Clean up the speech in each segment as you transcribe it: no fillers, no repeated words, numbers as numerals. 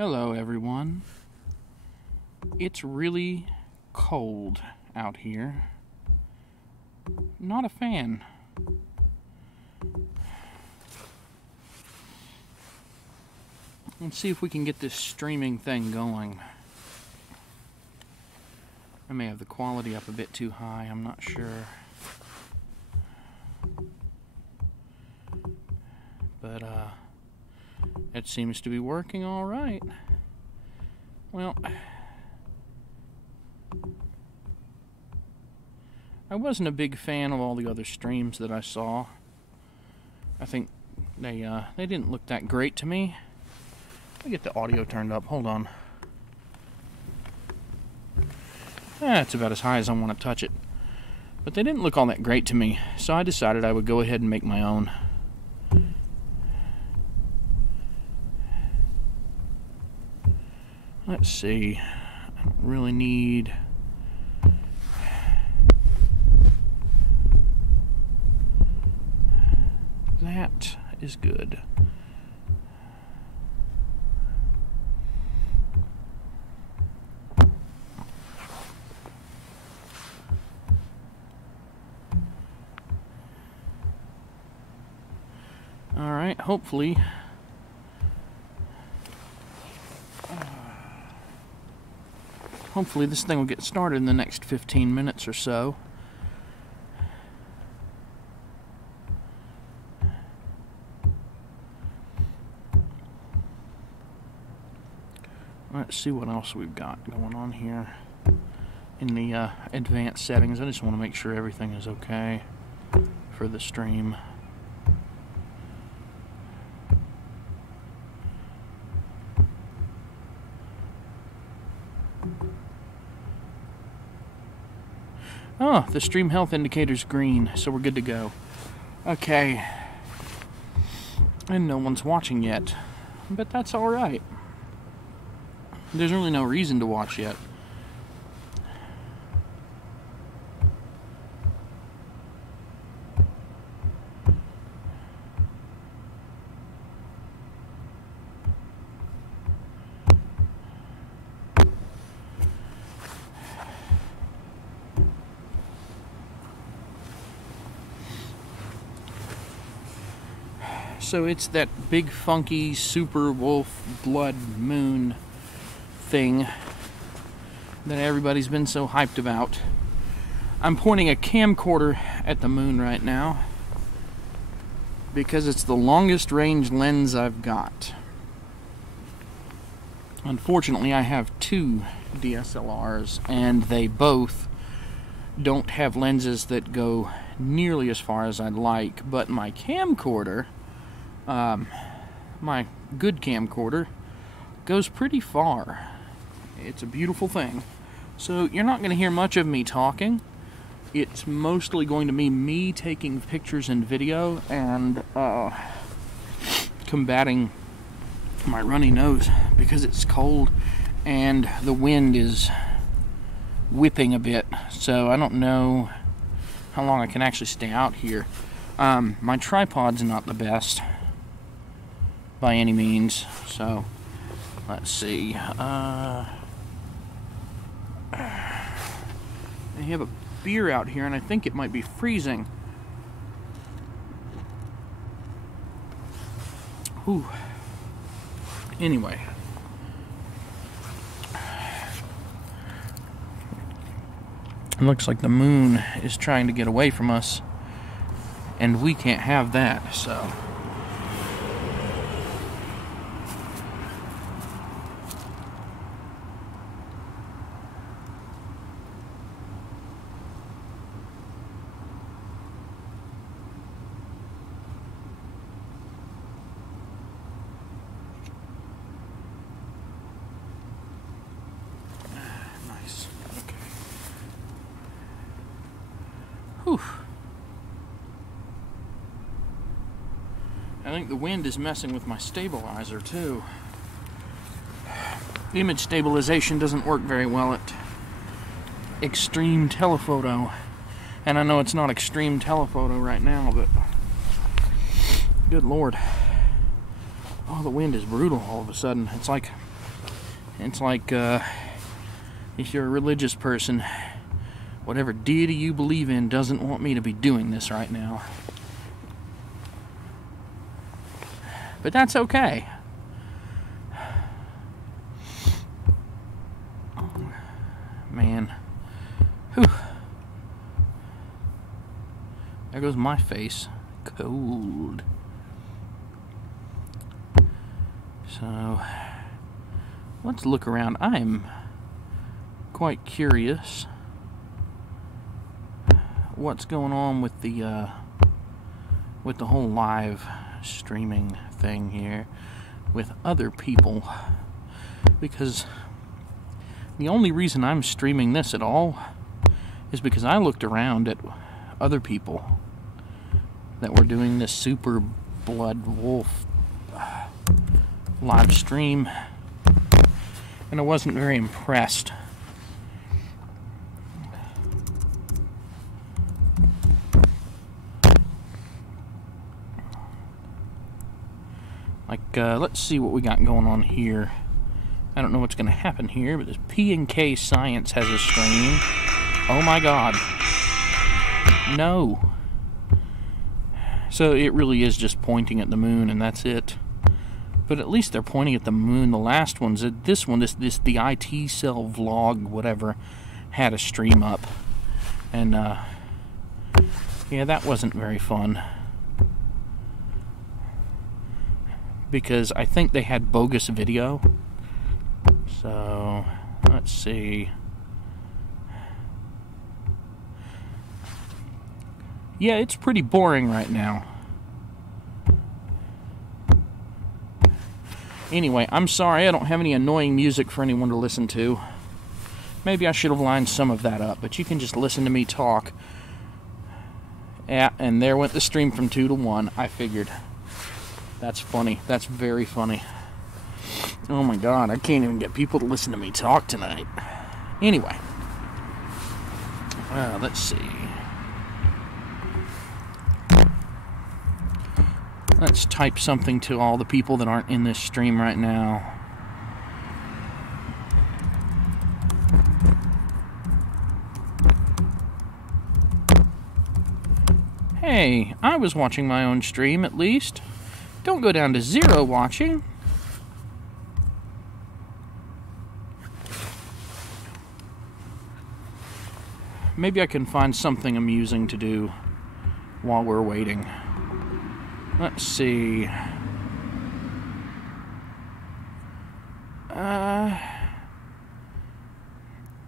Hello everyone. It's really cold out here. Not a fan. Let's see if we can get this streaming thing going. I may have the quality up a bit too high, I'm not sure. But it seems to be working all right. Well, I wasn't a big fan of all the other streams that I saw. I think they didn't look that great to me. Let me get the audio turned up. Hold on. It's about as high as I want to touch it. But they didn't look all that great to me, so I decided I would go ahead and make my own. Let's see. I don't really need... That is good. All right, hopefully this thing will get started in the next 15 minutes or so. Let's see what else we've got going on here in the advanced settings. I just want to make sure everything is okay for the stream. Oh, the stream health indicator's green, so we're good to go. Okay. And no one's watching yet, but that's alright. There's really no reason to watch yet. So it's that big funky super wolf blood moon thing that everybody's been so hyped about. I'm pointing a camcorder at the moon right now because it's the longest range lens I've got. Unfortunately, I have two DSLRs and they both don't have lenses that go nearly as far as I'd like, but my camcorder, my good camcorder, goes pretty far. It's a beautiful thing. So you're not going to hear much of me talking. It's mostly going to be me taking pictures and video and combating my runny nose because it's cold and the wind is whipping a bit. So I don't know how long I can actually stay out here. My tripod's not the best by any means, so let's see. I have a beer out here and I think it might be freezing. Whew. Anyway, it looks like the moon is trying to get away from us and we can't have that, so I think the wind is messing with my stabilizer too. Image stabilization doesn't work very well at extreme telephoto. And I know it's not extreme telephoto right now, but good Lord. Oh, the wind is brutal all of a sudden. It's like It's like, if you're a religious person, whatever deity you believe in doesn't want me to be doing this right now. But that's okay. Man. Whew. There goes my face. Cold. So, let's look around. I'm quite curious what's going on with the whole live streaming thing here with other people, because the only reason I'm streaming this at all is because I looked around at other people that were doing this Super Blood Wolf live stream, and I wasn't very impressed. Like, let's see what we got going on here. I don't know what's going to happen here, but this P&K Science has a stream. Oh my god. No. So it really is just pointing at the moon, and that's it. But at least they're pointing at the moon. The last one's this one, the IT Cell vlog, whatever, had a stream up, and yeah, that wasn't very fun, because I think they had bogus video. So let's see. Yeah, it's pretty boring right now. Anyway, I'm sorry I don't have any annoying music for anyone to listen to. Maybe I should have lined some of that up, but you can just listen to me talk. Yeah, and there went the stream from 2 to 1. I figured. That's funny. That's very funny. Oh my god, I can't even get people to listen to me talk tonight. Anyway. Let's see. Let's type something to all the people that aren't in this stream right now. Hey, I was watching my own stream at least. Don't go down to 0 watching. Maybe I can find something amusing to do while we're waiting. Let's see. I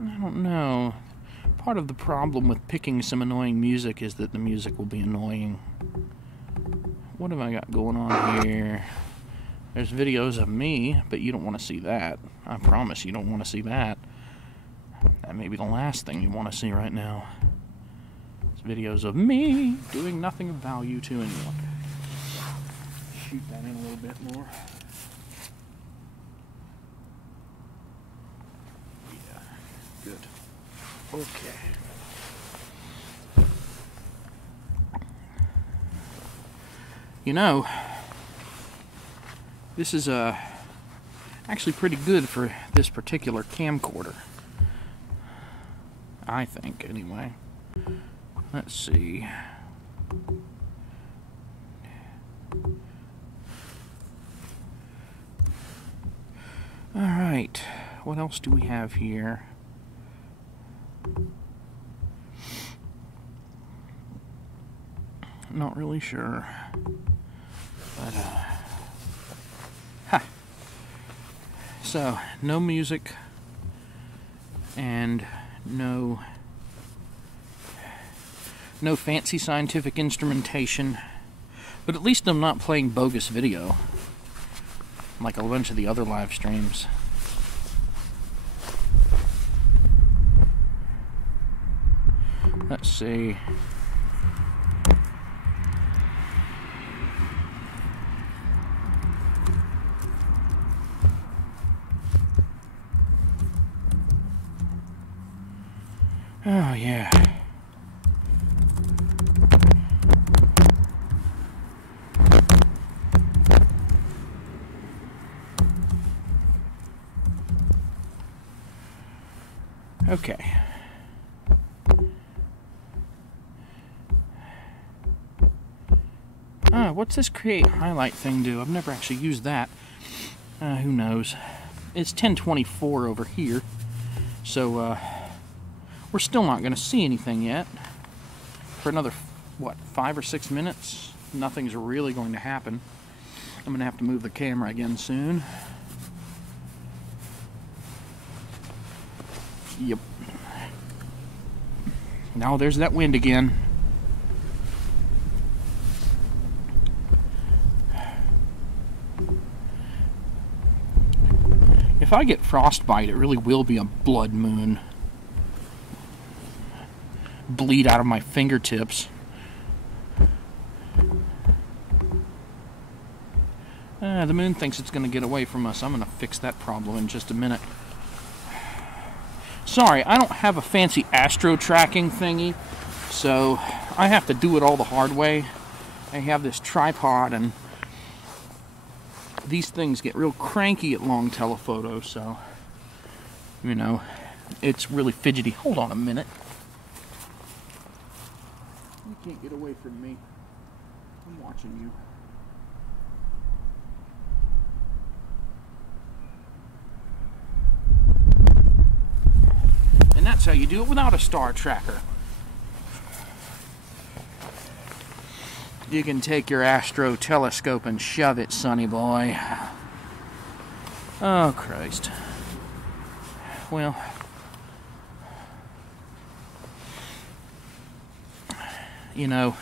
don't know. Part of the problem with picking some annoying music is that the music will be annoying. What have I got going on here? There's videos of me, but you don't want to see that. I promise you don't want to see that. That may be the last thing you want to see right now. It's videos of me doing nothing of value to anyone. Shoot that in a little bit more. Yeah, good. Okay. You know, this is actually pretty good for this particular camcorder. I think, anyway. Let's see. Alright, what else do we have here? Not really sure. But, ha! So, no music, and no fancy scientific instrumentation, but at least I'm not playing bogus video like a bunch of the other live streams. Let's see. Oh yeah. Okay. What's this create highlight thing do? I've never actually used that. Who knows? It's 1024 over here. So, we're still not going to see anything yet. For another, what, 5 or 6 minutes? Nothing's really going to happen. I'm going to have to move the camera again soon. Yep. Now there's that wind again. If I get frostbite, it really will be a blood moon. Bleed out of my fingertips. The moon thinks it's going to get away from us. I'm going to fix that problem in just a minute. Sorry, I don't have a fancy astro tracking thingy, so I have to do it all the hard way. I have this tripod, and these things get real cranky at long telephoto, so, you know, it's really fidgety. Hold on a minute. You can't get away from me. I'm watching you. And that's how you do it without a star tracker. You can take your astro telescope and shove it, sonny boy. Oh, Christ. Well, you know,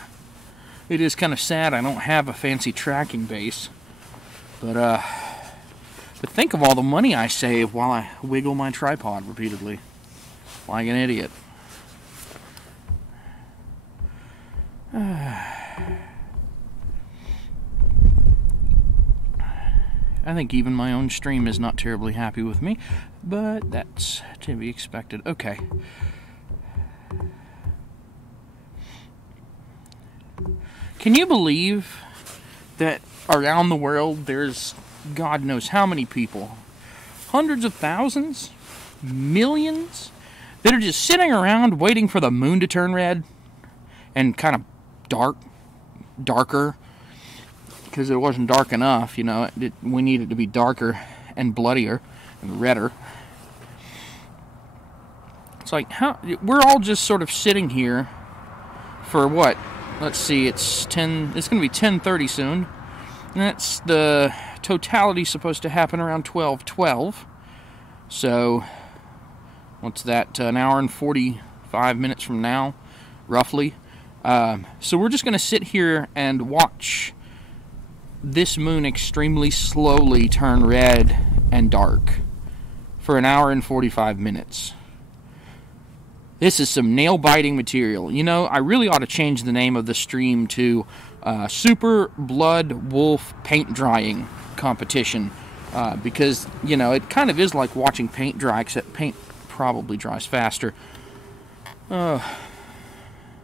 it is kind of sad I don't have a fancy tracking base. But think of all the money I save while I wiggle my tripod repeatedly. Like an idiot. I think even my own stream is not terribly happy with me, but that's to be expected. Okay. Can you believe that around the world there's God knows how many people, hundreds of thousands, millions, that are just sitting around waiting for the moon to turn red and kind of darker, because it wasn't dark enough, you know. We need it to be darker and bloodier and redder. It's like, we're all just sort of sitting here for what? Let's see, it's going to be 10:30 soon. And that's the totality supposed to happen around 12:12. So, what's that, an hour and 45 minutes from now, roughly. So we're just going to sit here and watch this moon extremely slowly turn red and dark for an hour and 45 minutes. This is some nail-biting material. You know, I really ought to change the name of the stream to Super Blood Wolf Paint Drying Competition. Because, you know, it kind of is like watching paint dry, except paint probably dries faster.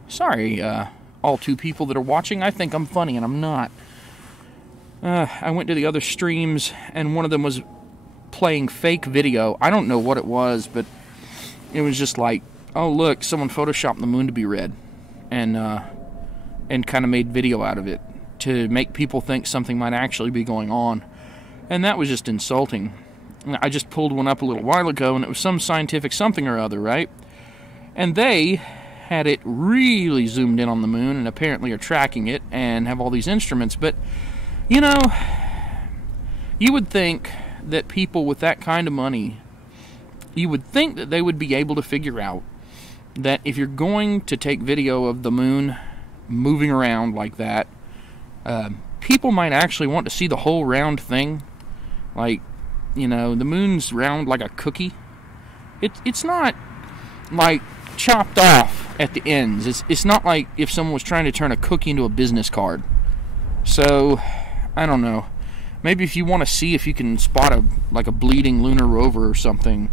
Sorry, all two people that are watching. I think I'm funny, and I'm not. I went to the other streams, and one of them was playing fake video. I don't know what it was, but it was just like, oh, look, someone photoshopped the moon to be red, and kind of made video out of it to make people think something might actually be going on. And that was just insulting. I just pulled one up a little while ago, and it was some scientific something or other, right? And they had it really zoomed in on the moon, and apparently are tracking it, and have all these instruments. But, you know, you would think that people with that kind of money, you would think that they would be able to figure out that if you're going to take video of the moon moving around like that, people might actually want to see the whole round thing. Like, you know, the moon's round like a cookie. It's not like chopped off at the ends. It's not like if someone was trying to turn a cookie into a business card. So, I don't know. Maybe if you want to see if you can spot a bleeding lunar rover or something,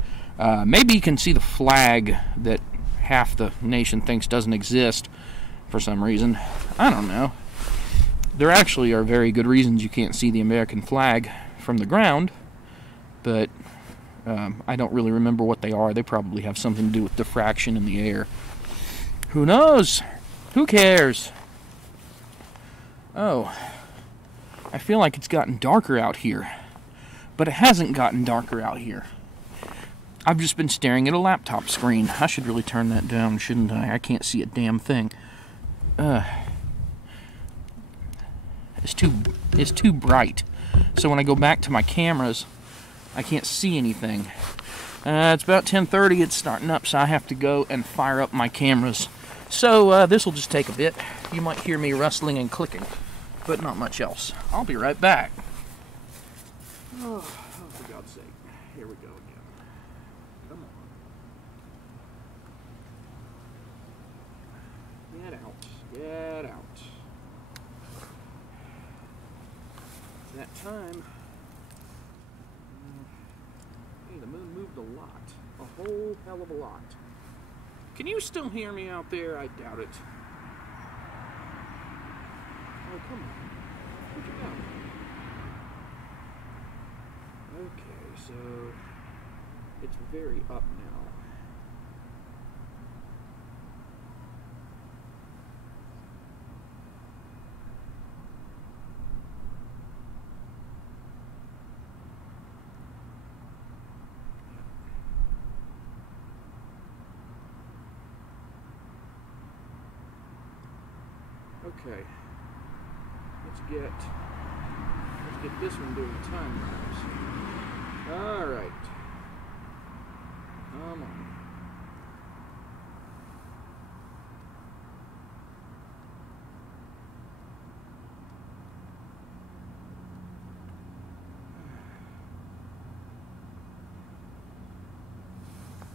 maybe you can see the flag that half the nation thinks doesn't exist for some reason. I don't know. There actually are very good reasons you can't see the American flag from the ground, but I don't really remember what they are. They probably have something to do with diffraction in the air. Who knows? Who cares? Oh, I feel like it's gotten darker out here, but it hasn't gotten darker out here. I've just been staring at a laptop screen. I should really turn that down, shouldn't I? I can't see a damn thing. It's too bright. So when I go back to my cameras, I can't see anything. It's about 10:30. It's starting up, so I have to go and fire up my cameras. So this will just take a bit. You might hear me rustling and clicking, but not much else. I'll be right back. Oh, for God's sake. Here we go again. Come on. Get out. Get out. It's that time. Hey, the moon moved a lot. A whole hell of a lot. Can you still hear me out there? I doubt it. Oh, come on. Where'd you go? Okay, so it's very up now. Okay, let's get this one doing the time lapse. All right, come on.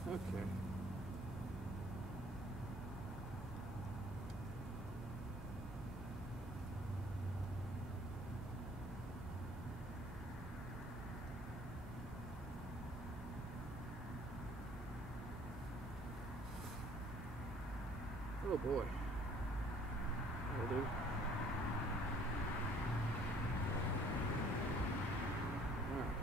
Okay. Oh boy. That'll do. Alright.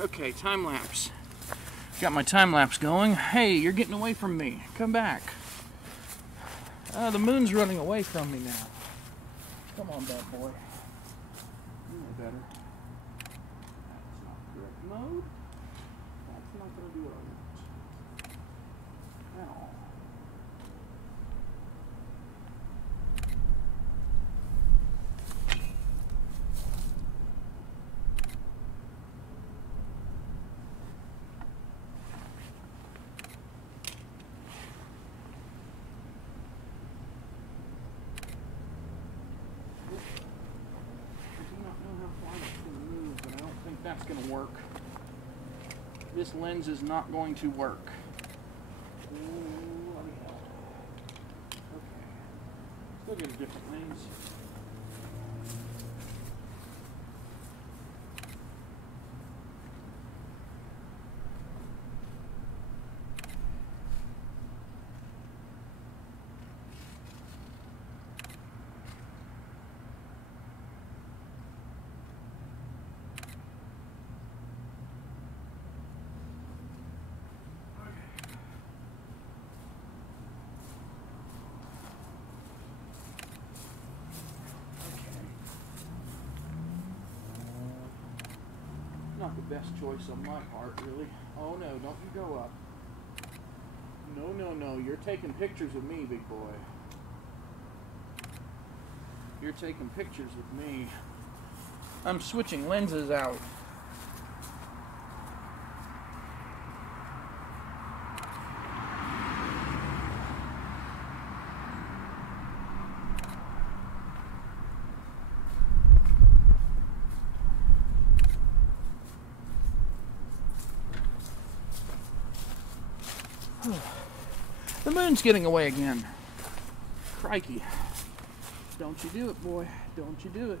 Okay, time lapse. Got my time lapse going. Hey, you're getting away from me. Come back. The moon's running away from me now. Come on, bad boy. You know better. That's not correct mode. That's not going to do what I want. Ow. That's going to work. This lens is not going to work. Ooh, let me help. Okay. Still get a different lens. Not the best choice on my part, really. Oh no, don't you go up. No, no, no, you're taking pictures of me, big boy. You're taking pictures with me. I'm switching lenses out. The moon's getting away again. Crikey. Don't you do it, boy. Don't you do it.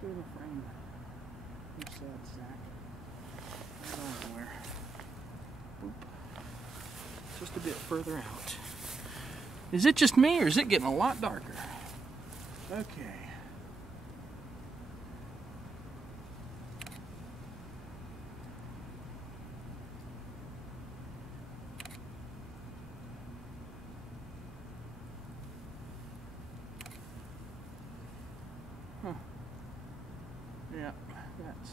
do the frame? You sad sack. I don't know where. Boop. Just a bit further out. Is it just me, or is it getting a lot darker? Okay. Huh. Yeah, that's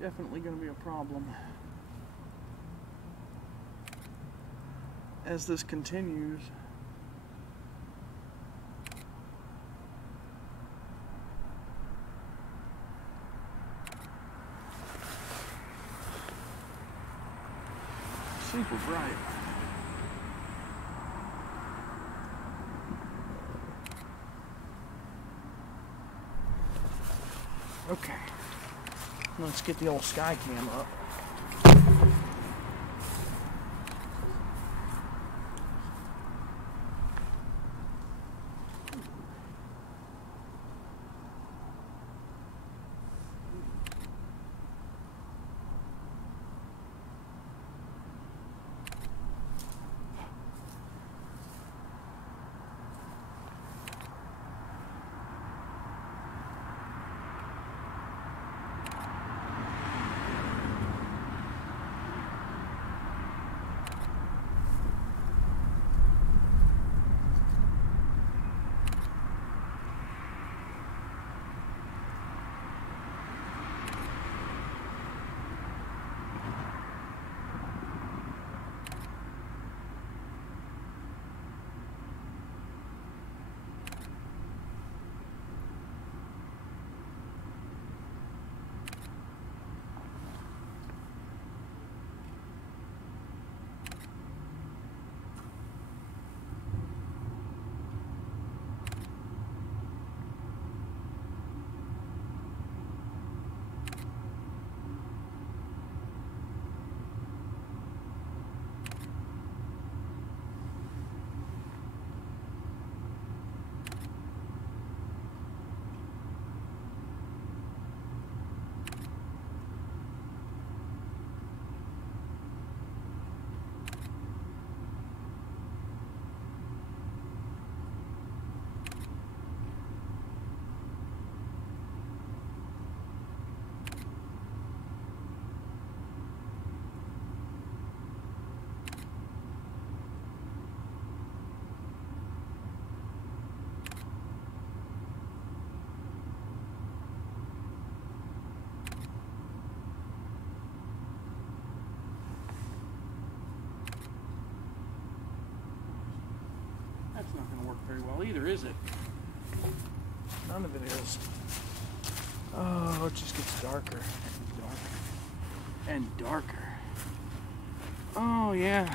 definitely going to be a problem as this continues. Super bright. Okay, let's get the old sky cam up. That's not going to work very well either, is it? None of it is. Oh, it just gets darker and darker and darker. Oh, yeah.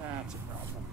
That's a problem.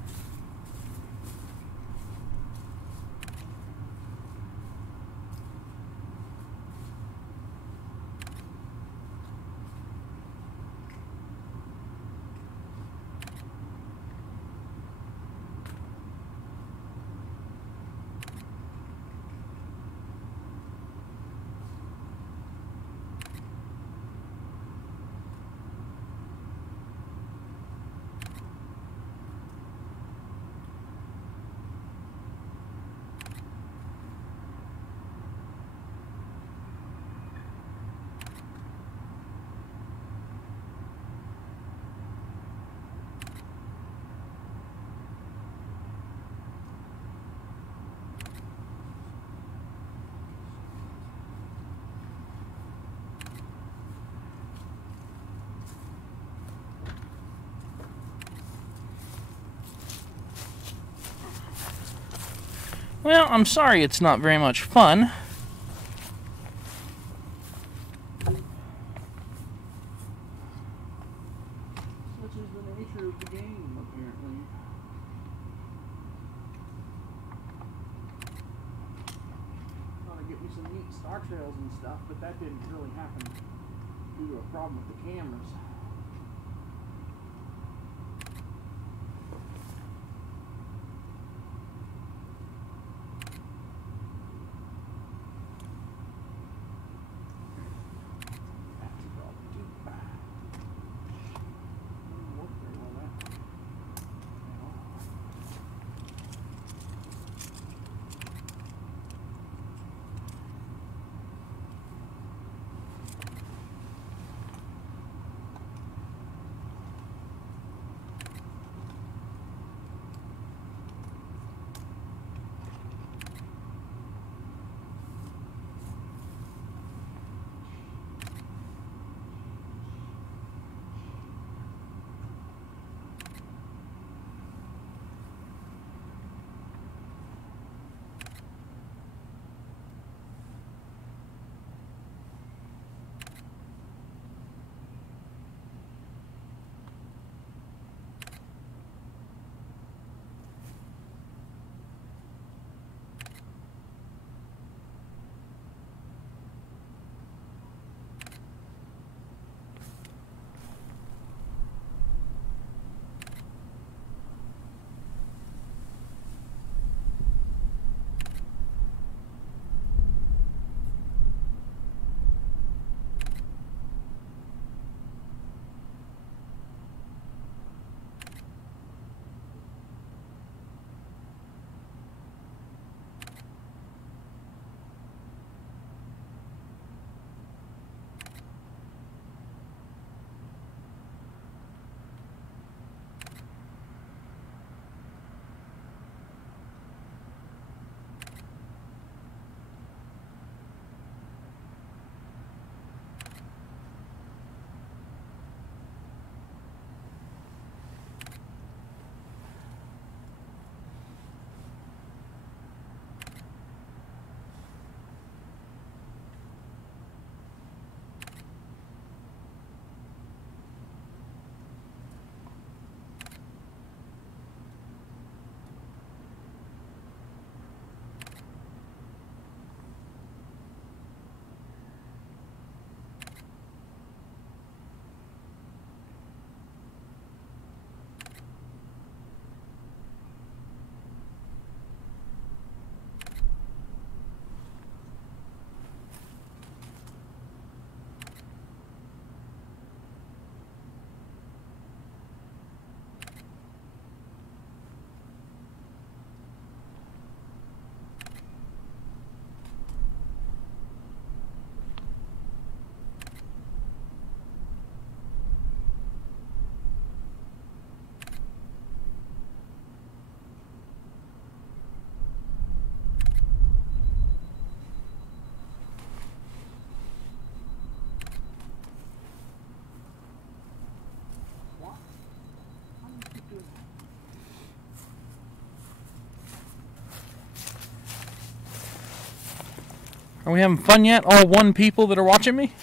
Well, I'm sorry it's not very much fun. Such is the nature of the game, apparently. some neat star trails and stuff, but that didn't really happen due to a problem with the cameras. Are we having fun yet? All one people that are watching me?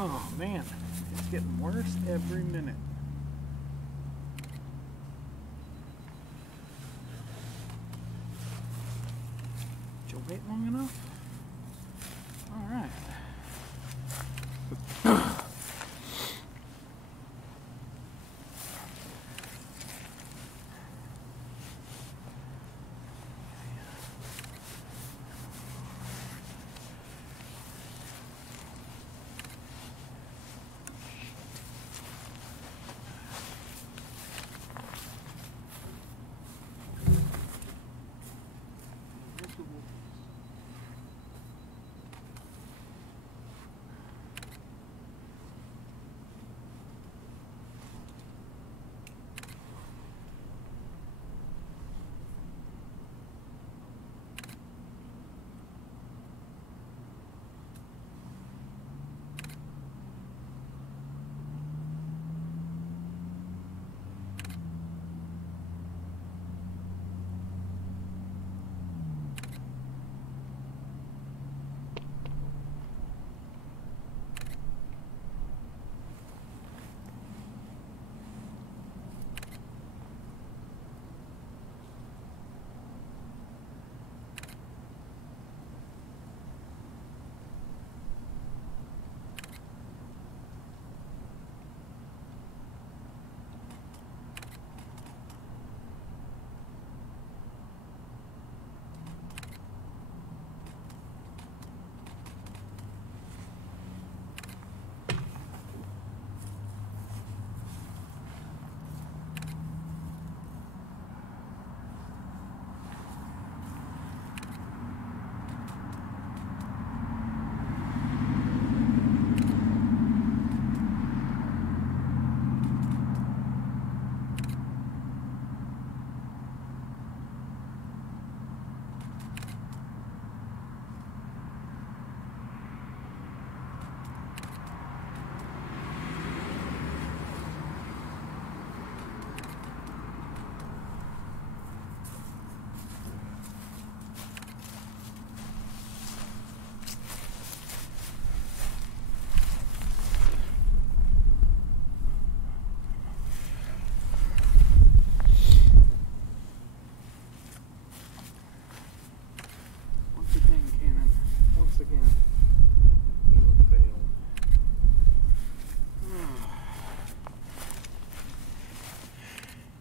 Oh man, it's getting worse every minute. Did you wait long enough? All right.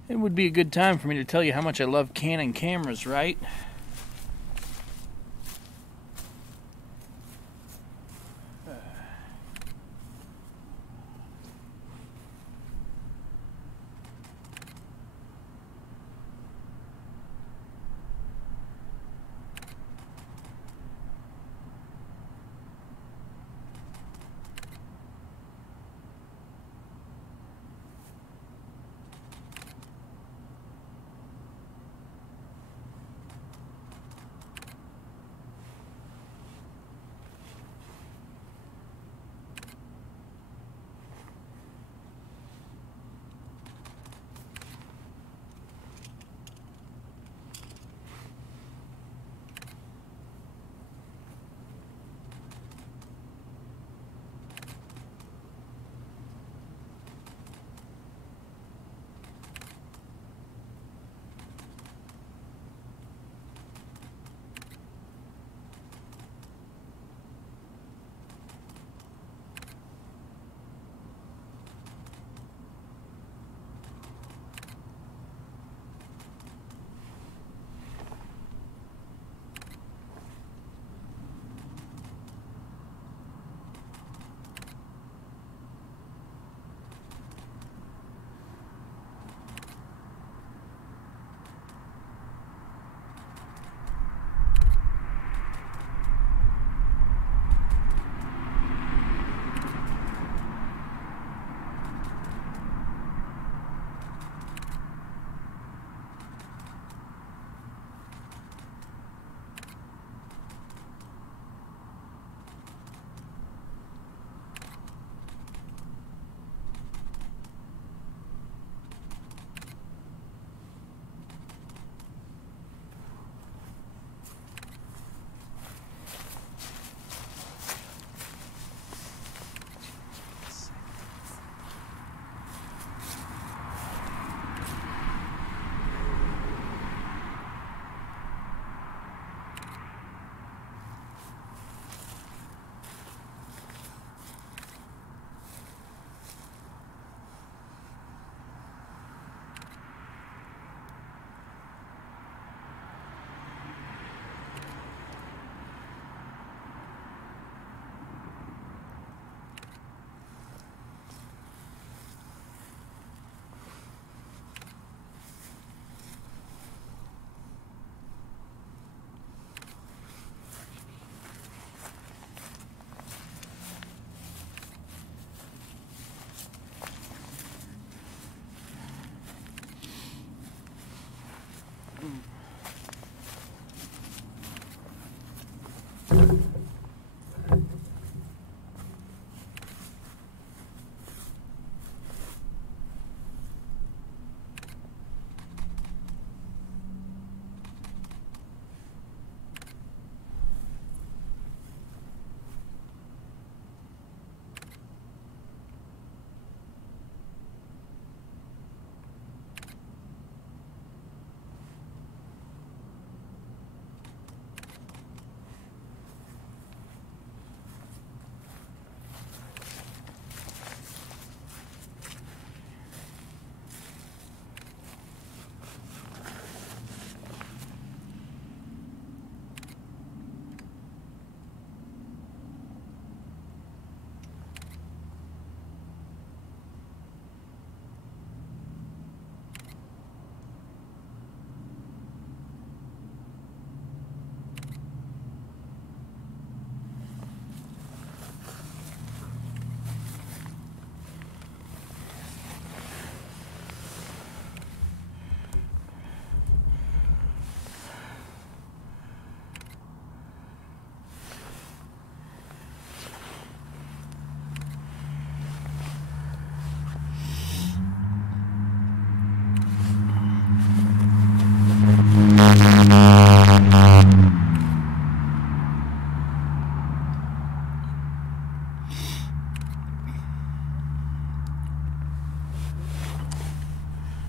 It would be a good time for me to tell you how much I love Canon cameras, right?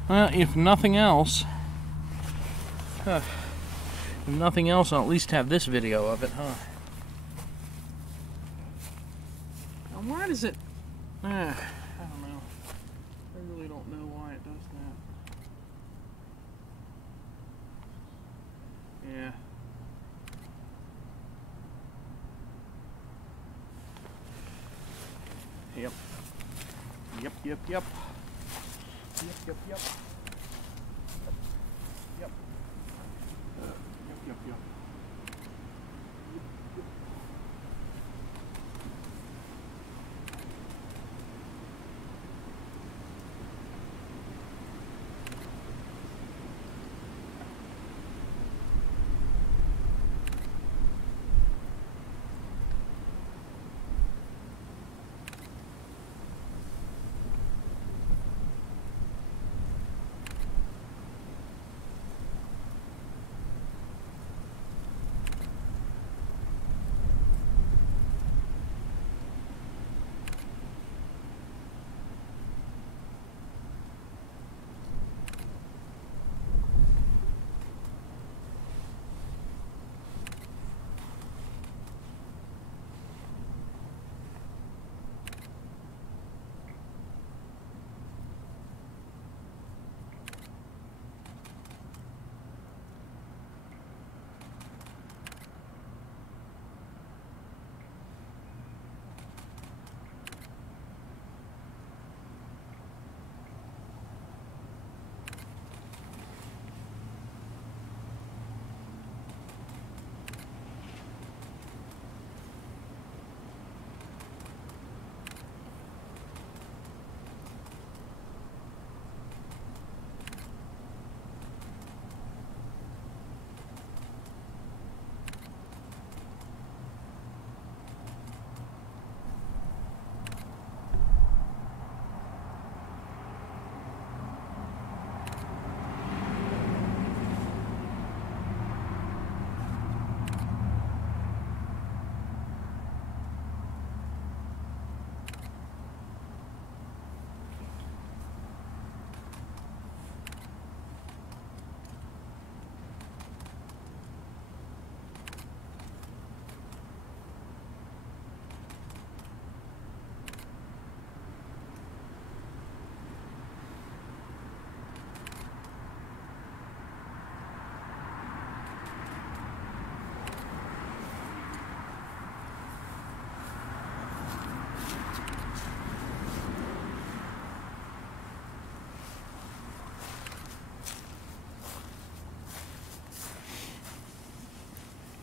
Well, if nothing else, I'll at least have this video of it, huh? Now, why does it... I don't know. I really don't know why it does that. Yeah. Yep. Yep, yep, yep. Yep, yep, yep. Yep. Yep, yep, yep.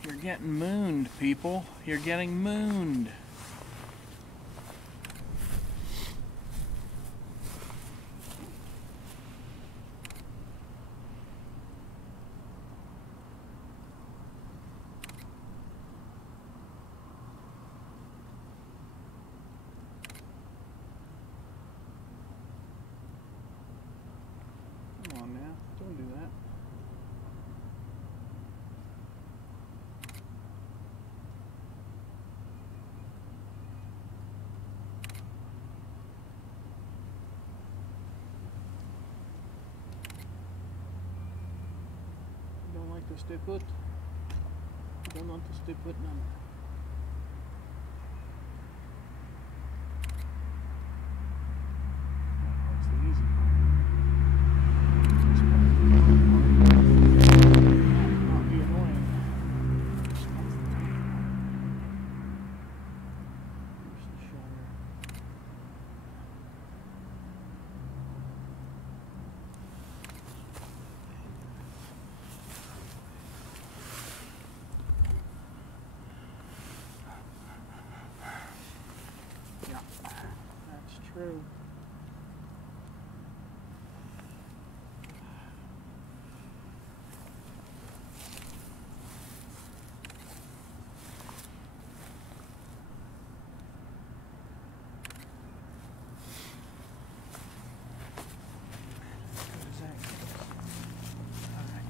You're getting mooned, people. You're getting mooned. Come on now, don't do that. Don't like to stay put. Don't want to stay put none. That's the easy part. Not be annoying. Here's the shutter. Yeah, that's true. What is that? All right.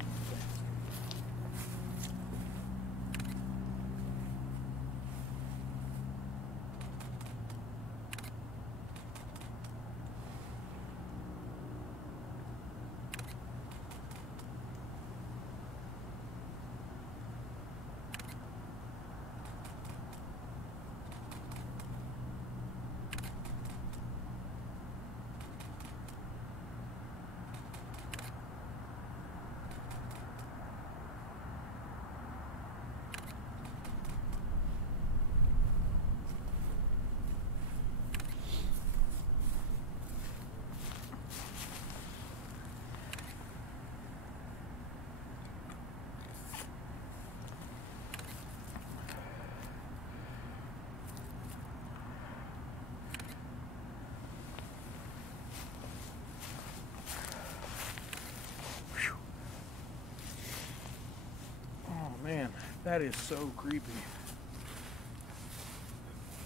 That is so creepy.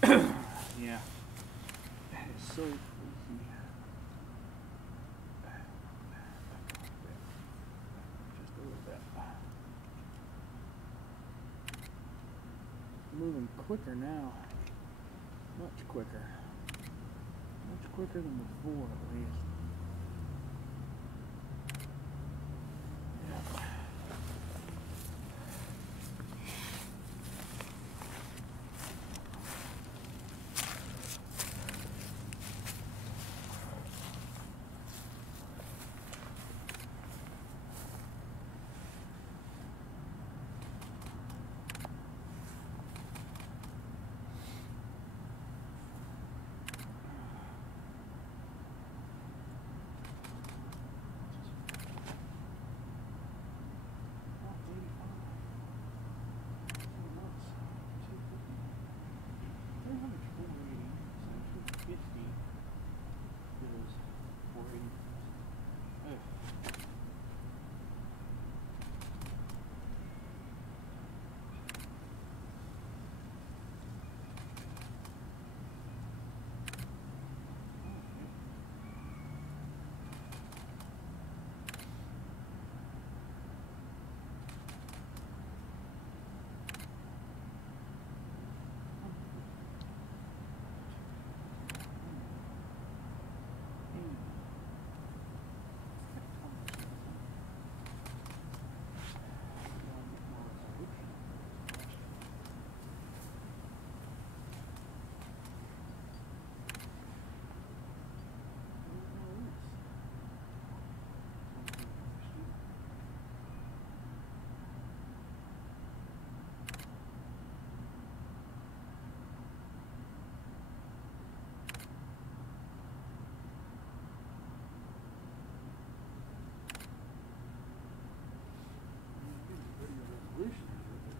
Yeah. That is so creepy. Just a little bit. Moving quicker now. Much quicker. Much quicker than before, at least. Yeah.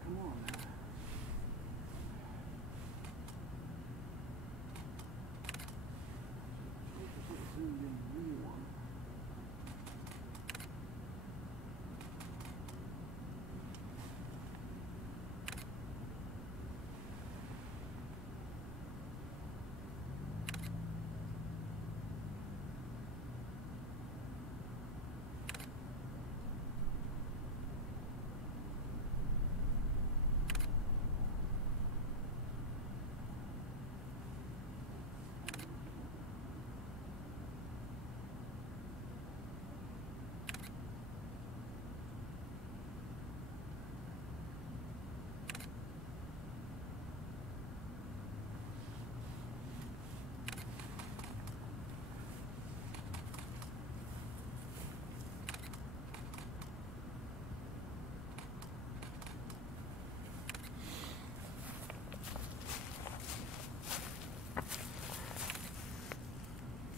Come on now.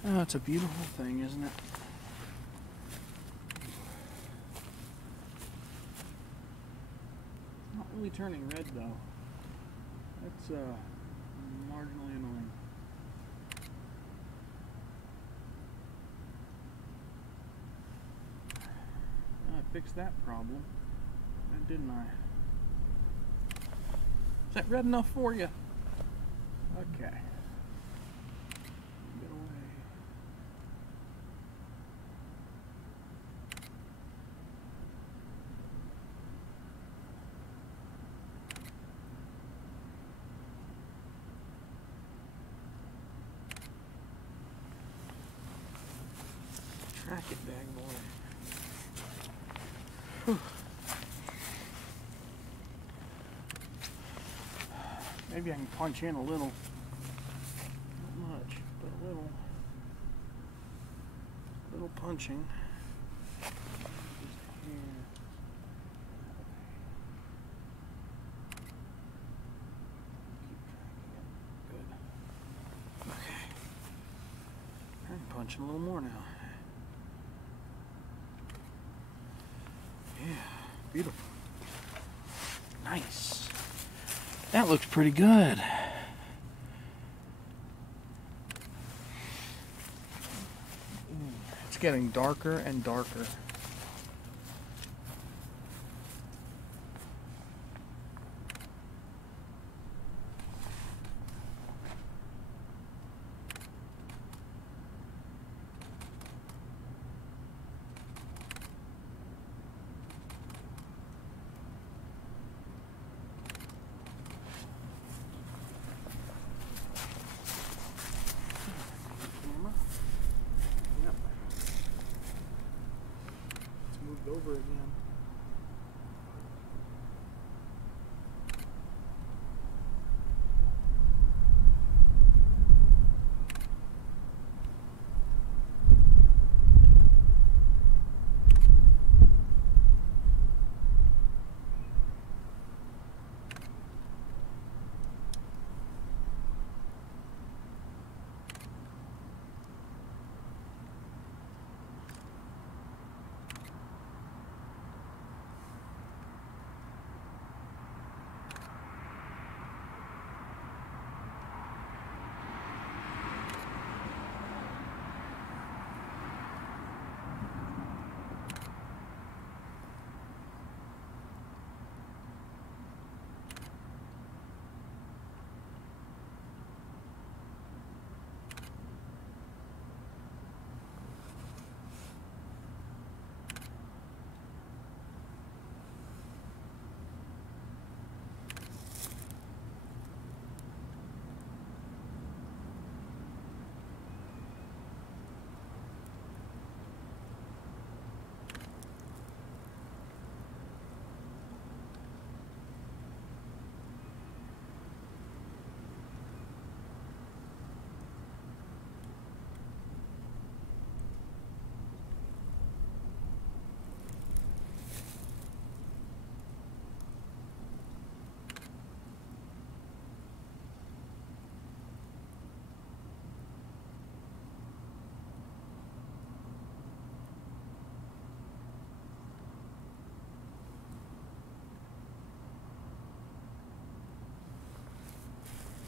Oh, it's a beautiful thing, isn't it? Not really turning red though. That's marginally annoying. I fixed that problem, didn't I? Is that red enough for you? Okay. Get away. Track it, bag boy. Whew. Maybe I can punch in a little. Not much, but a little. Little punching. Just here. Keep tracking it. Good. Okay. I'm punching a little more now. Yeah, beautiful. Nice. That looks pretty good. It's getting darker and darker. over again.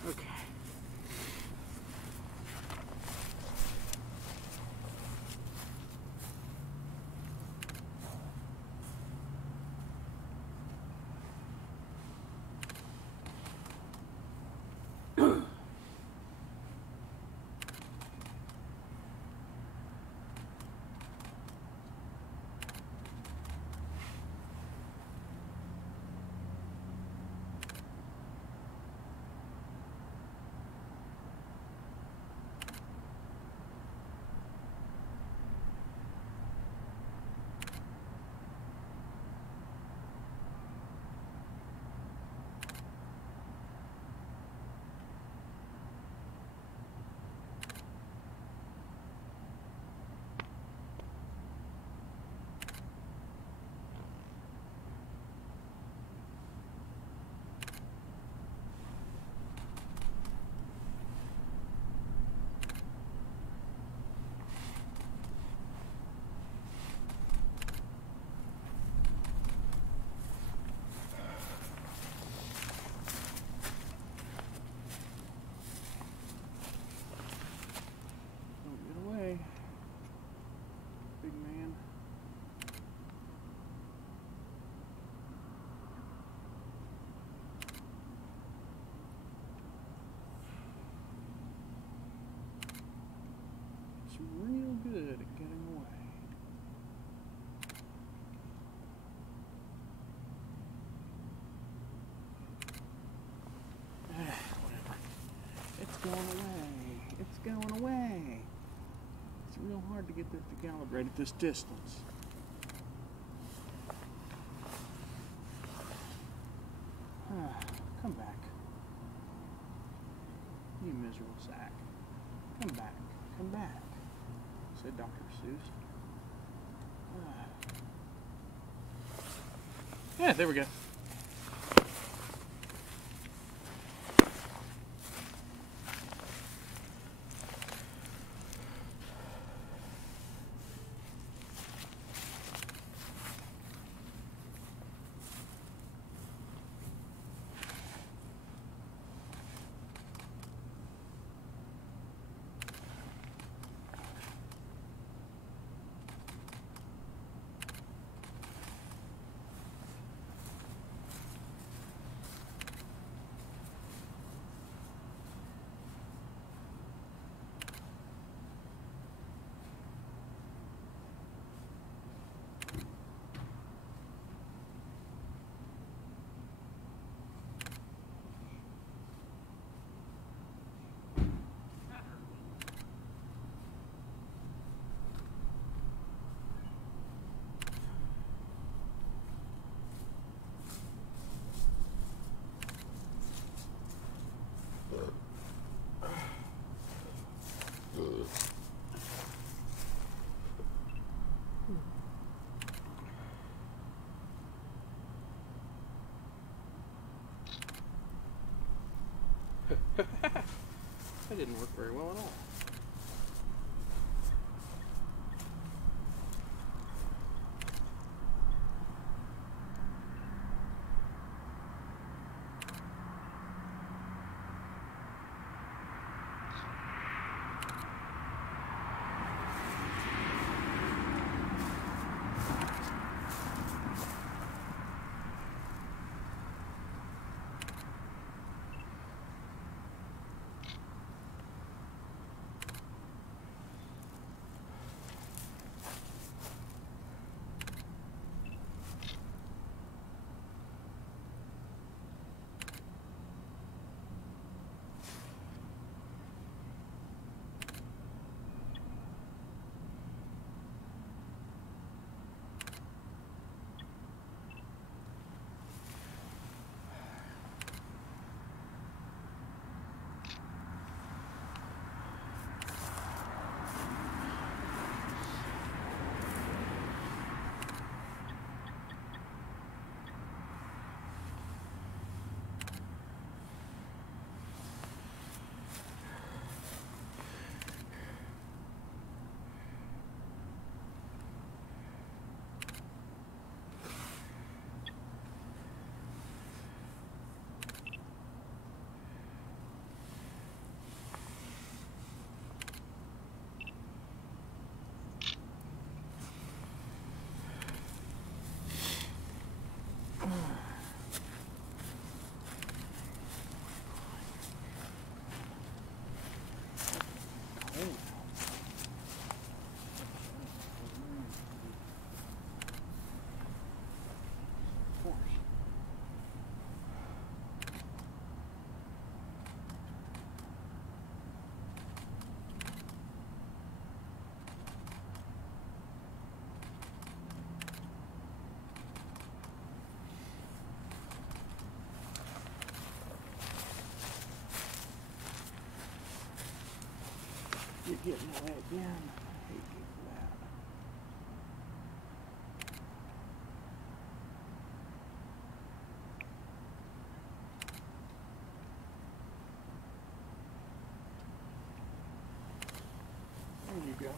Okay. Real good at getting away. Whatever. It's going away. It's going away. It's real hard to get this to calibrate at this distance. Come back. You miserable sack. Come back. Come back. Said Dr. Seuss. Yeah, there we go. That didn't work very well at all. You're getting away again. I hate you for that. There you go.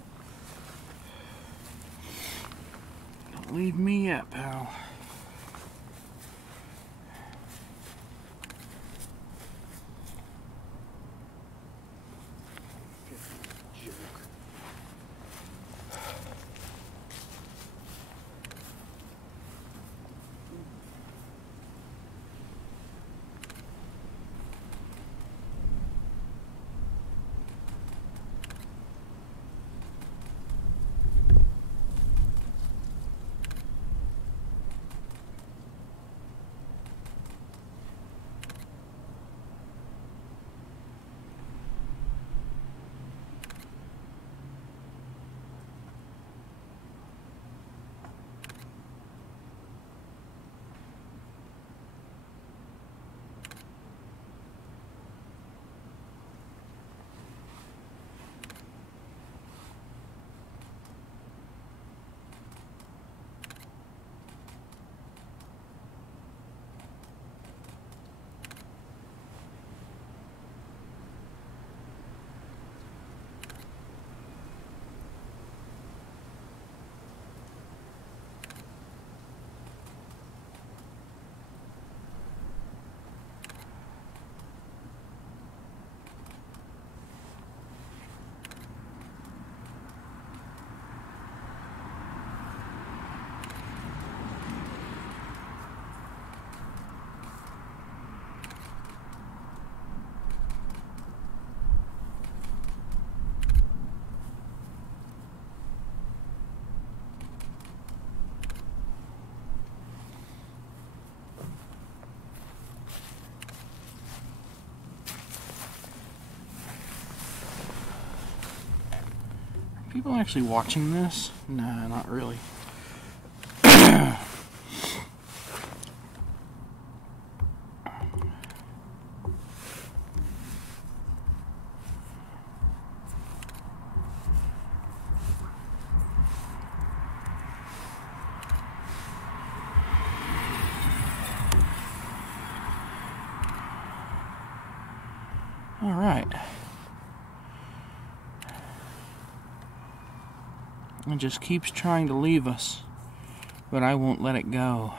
Don't leave me yet, pal. People actually watching this? Nah, not really. All right. It just keeps trying to leave us, but I won't let it go.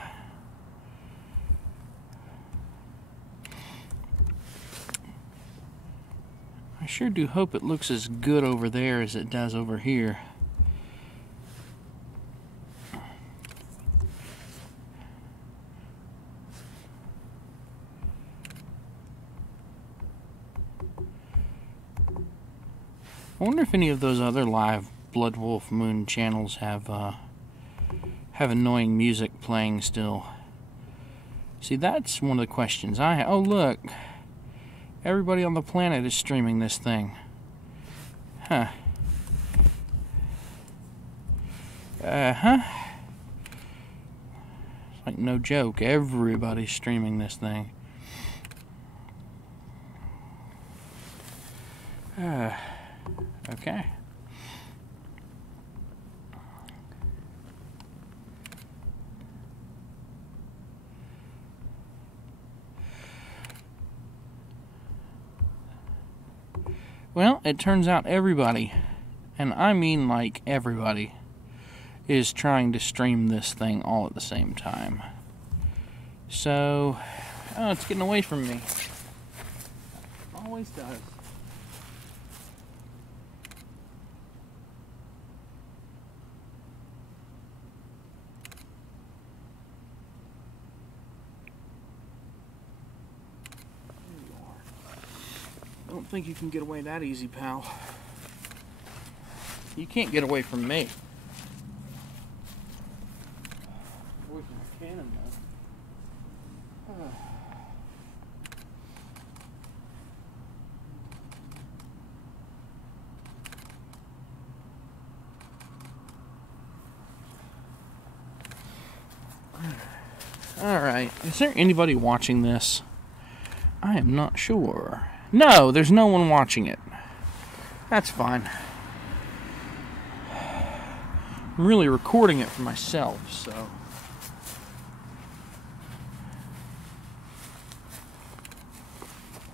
I sure do hope it looks as good over there as it does over here. I wonder if any of those other live Blood Wolf Moon channels have annoying music playing still. See, that's one of the questions I have. Oh, look. Everybody on the planet is streaming this thing. Huh. It's like no joke. Everybody's streaming this thing. Okay. Well, it turns out everybody, and I mean like everybody, is trying to stream this thing all at the same time. So, oh, it's getting away from me. Always does. I don't think you can get away that easy, pal. You can't get away from me. Away from the cannon, though. Alright, is there anybody watching this? I am not sure. No, there's no one watching it. That's fine. I'm really recording it for myself, so.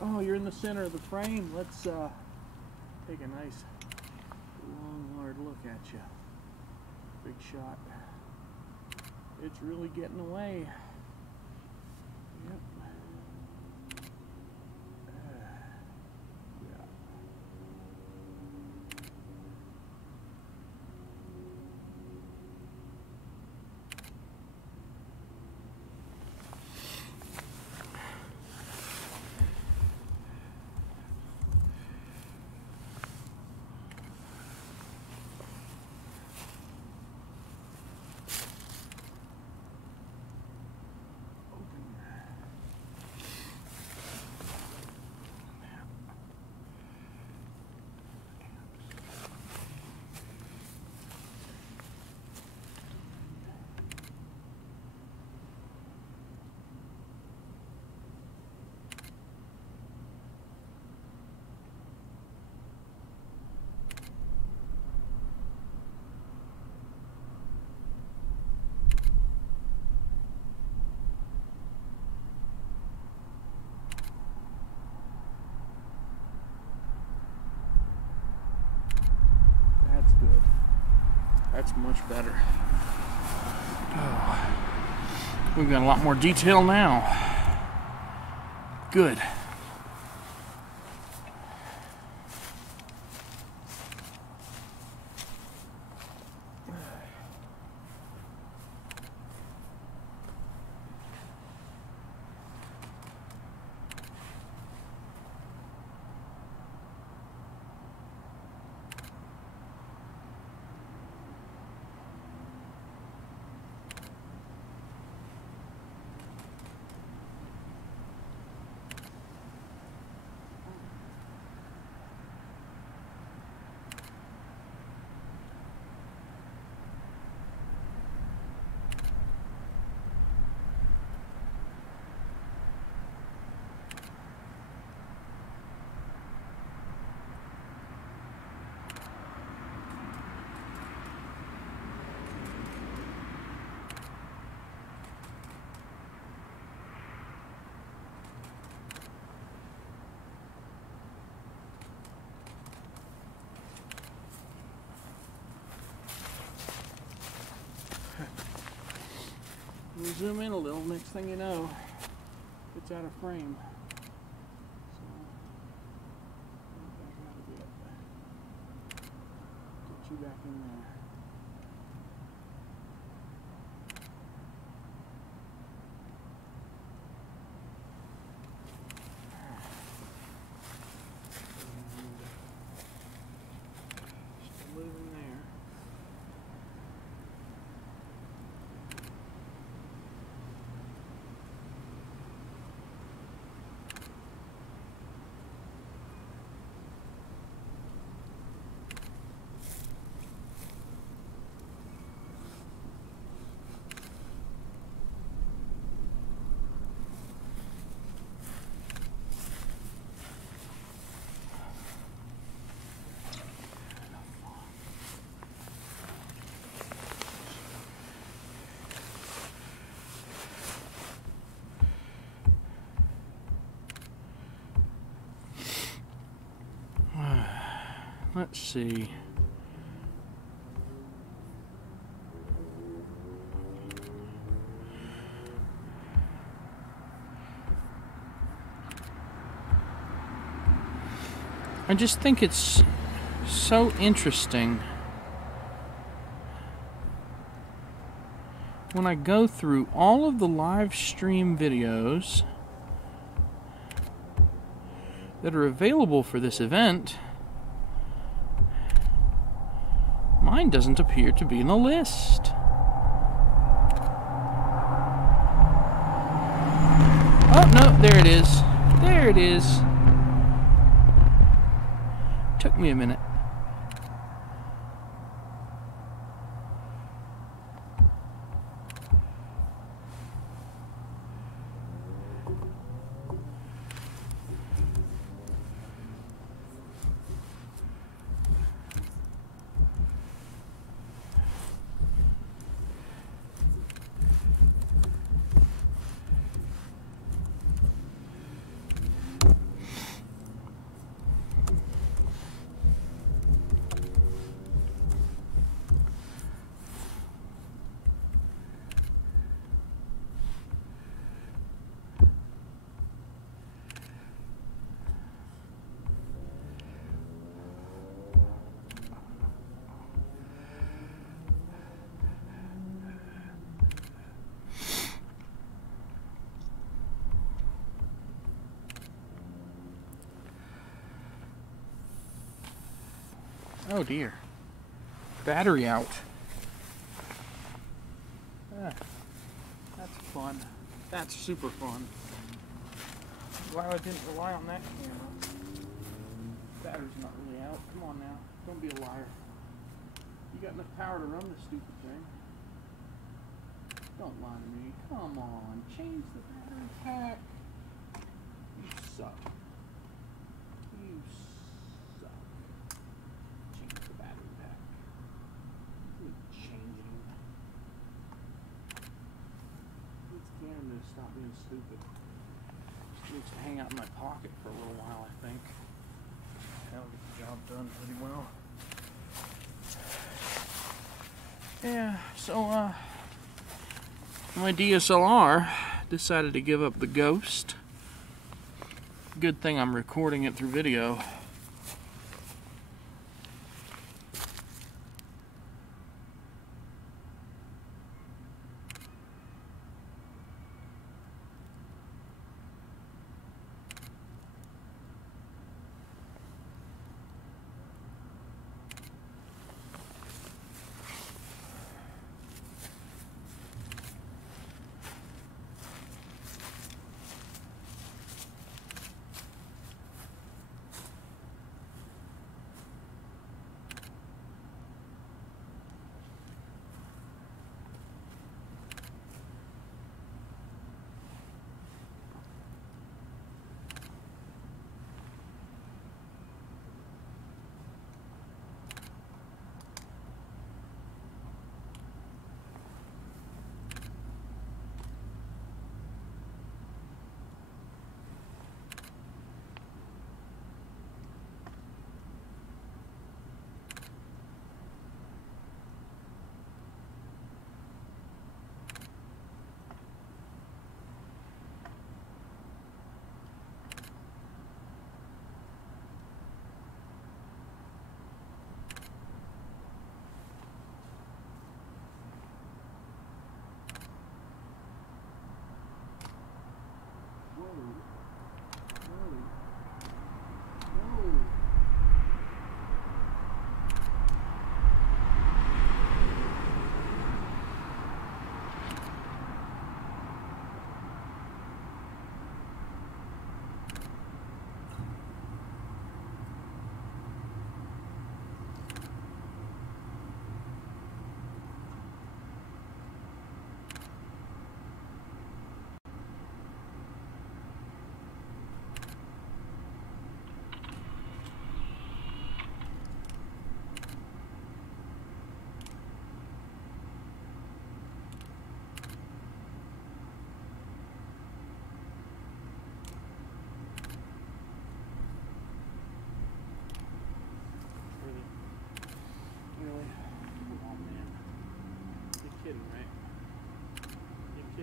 Oh, you're in the center of the frame. Let's take a nice long, hard look at you. Big shot. It's really getting away. Yep. Good. That's much better. Oh, we've got a lot more detail now. Good. we zoom in a little, next thing you know, it's out of frame. So, get you back in there. Still moving there. Let's see. I just think it's so interesting when I go through all of the live stream videos that are available for this event. Mine doesn't appear to be in the list. Oh, no, there it is. There it is. Took me a minute. Oh dear. Battery out. Ah, that's fun. That's super fun. Glad I didn't rely on that camera. Battery's not really out. Come on now. Don't be a liar. You got enough power to run this stupid thing. Don't lie to me. Come on. Change the battery pack. You suck. You suck. Change the battery pack. Changing. This camera to stop being stupid. Just needs to hang out in my pocket for a little while, I think. That'll get the job done pretty well. Yeah, so my DSLR decided to give up the ghost. Good thing I'm recording it through video.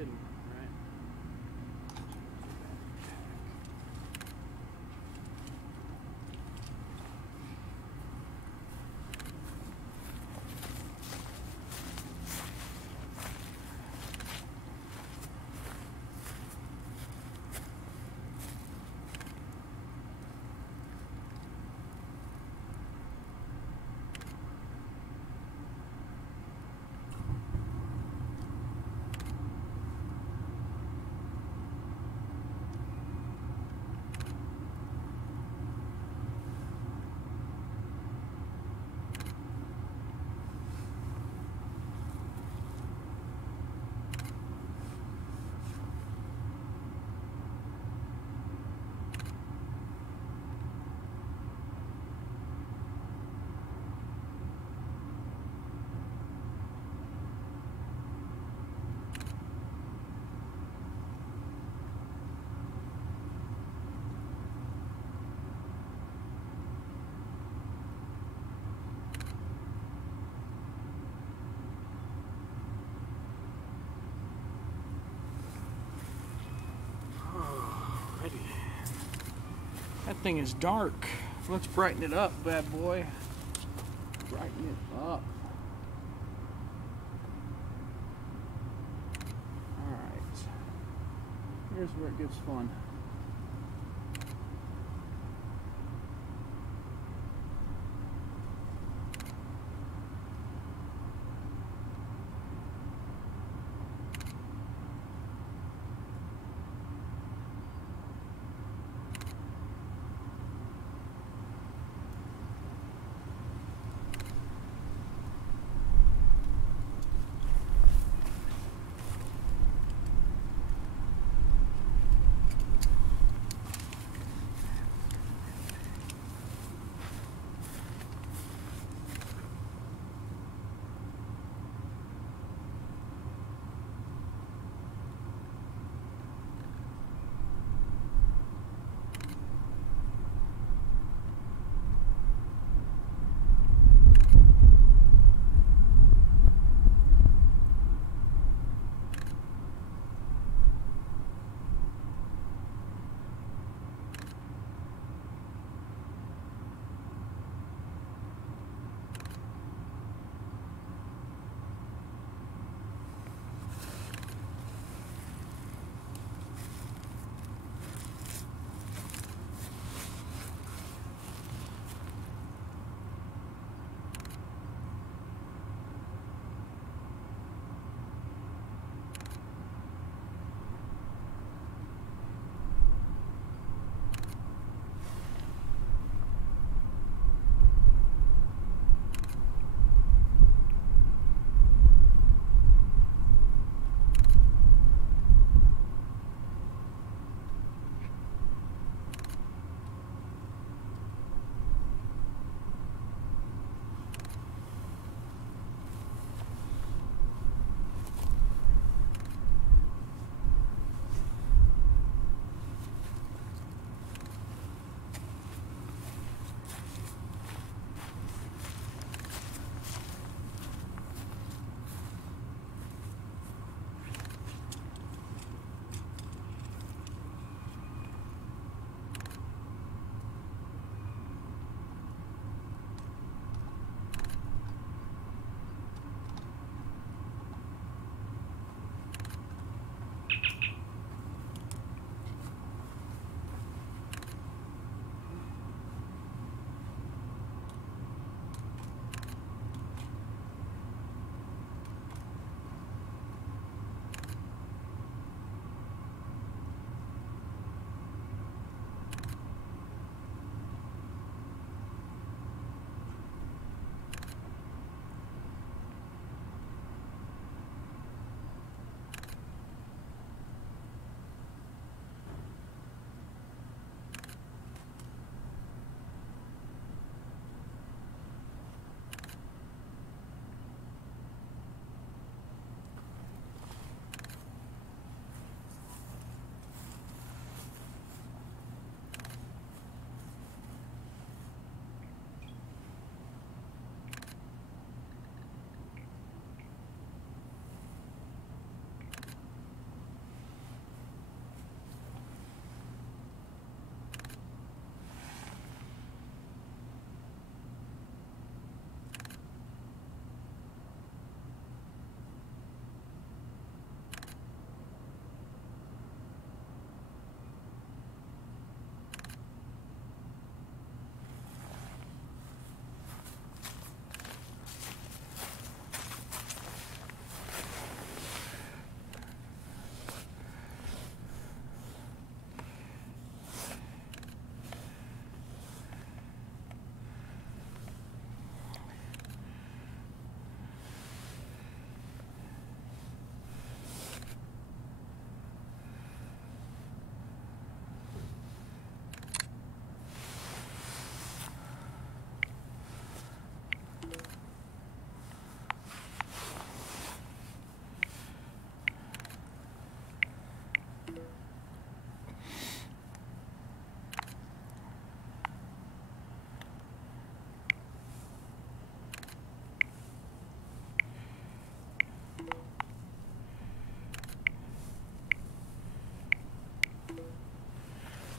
kidding, right? That thing is dark. Let's brighten it up, bad boy. Brighten it up. Alright. Here's where it gets fun.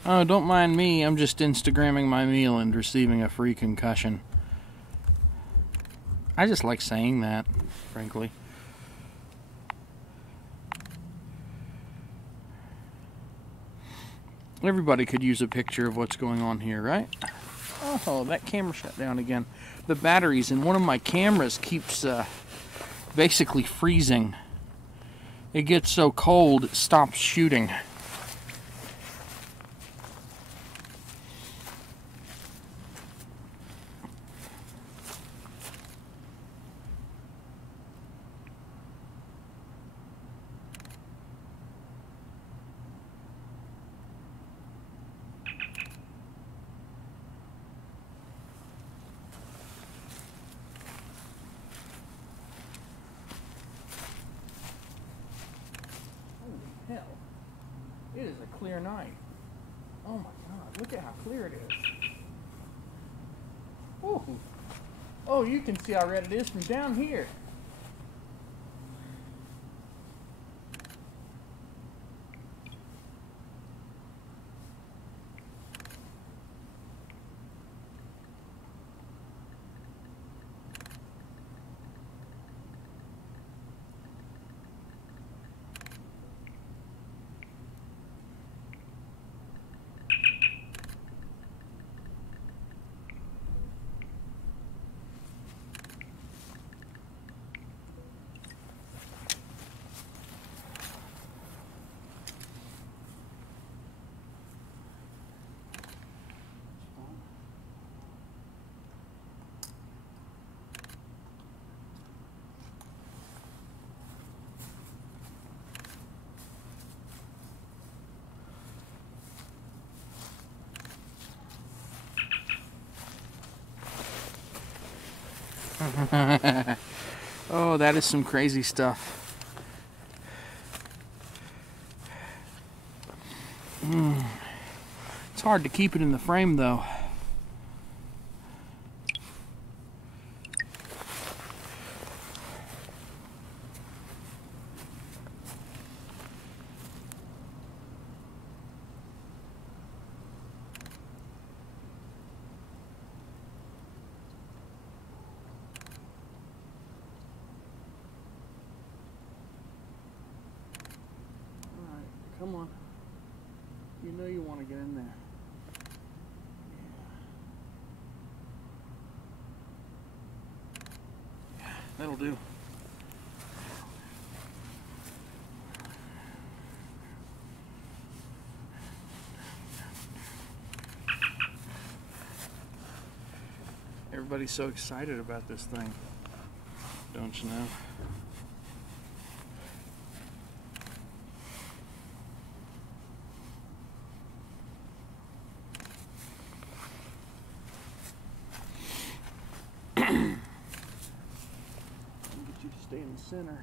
Oh, don't mind me. I'm just Instagramming my meal and receiving a free concussion. I just like saying that, frankly. Everybody could use a picture of what's going on here, right? Oh, that camera shut down again. The batteries in one of my cameras keeps basically freezing. It gets so cold, it stops shooting. Hell, it is a clear night. Oh my God, look at how clear it is. Ooh. Oh, you can see how red it is from down here. Oh, that is some crazy stuff. It's hard to keep it in the frame though. Come on. You know you want to get in there. Yeah, that'll do. Everybody's so excited about this thing, don't you know? Stay in the center.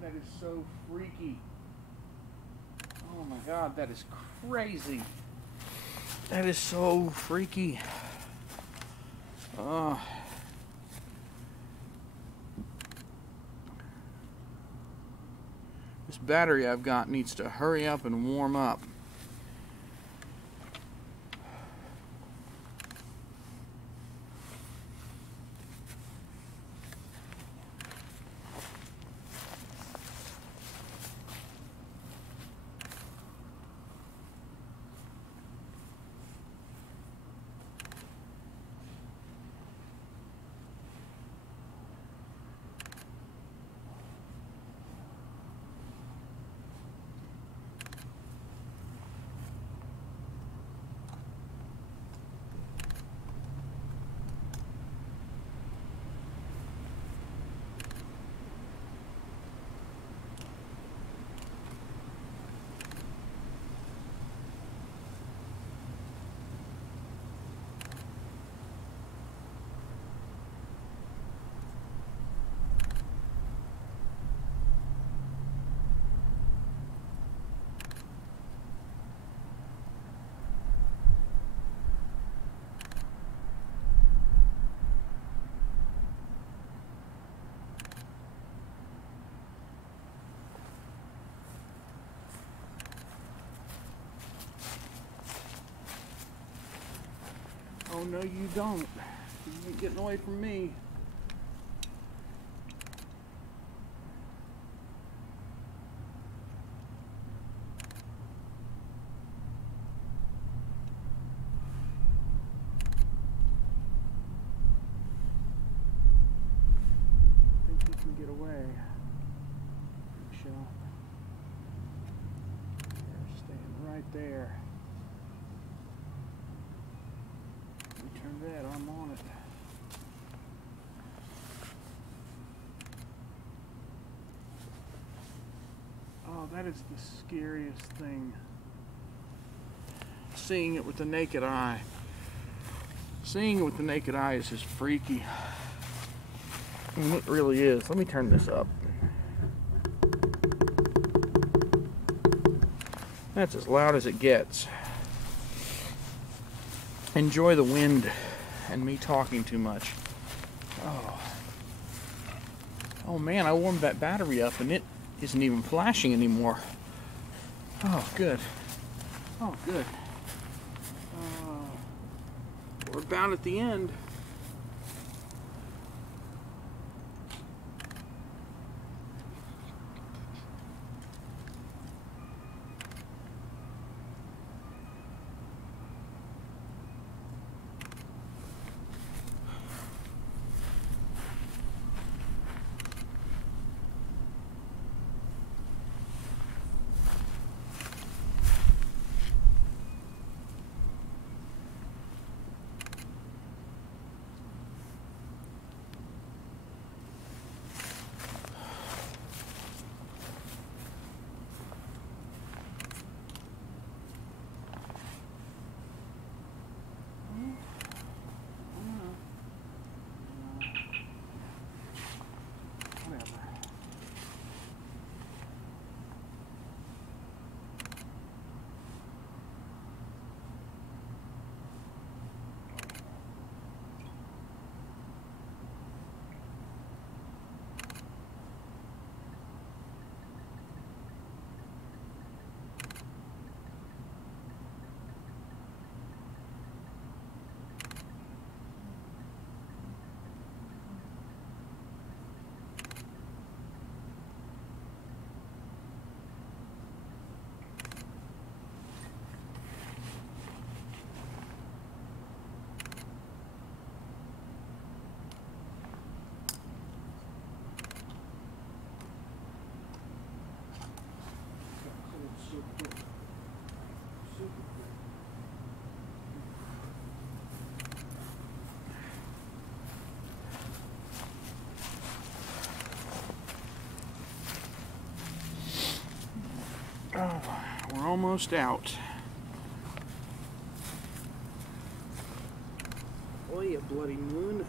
That is so freaky. Oh my God, that is crazy. That is so freaky. Oh. This battery I've got needs to hurry up and warm up. no you don't. You ain't getting away from me. I think you can get away. Big shot. They're staying right there. Turn that, I'm on it. Oh, that is the scariest thing. Seeing it with the naked eye. Seeing it with the naked eye is just freaky. I mean, it really is. Let me turn this up. That's as loud as it gets. Enjoy the wind and me talking too much. Oh man, I warmed that battery up and it isn't even flashing anymore. Oh, good. Oh, good. We're about at the end. Oh, we're almost out. Oh, you bloody moon.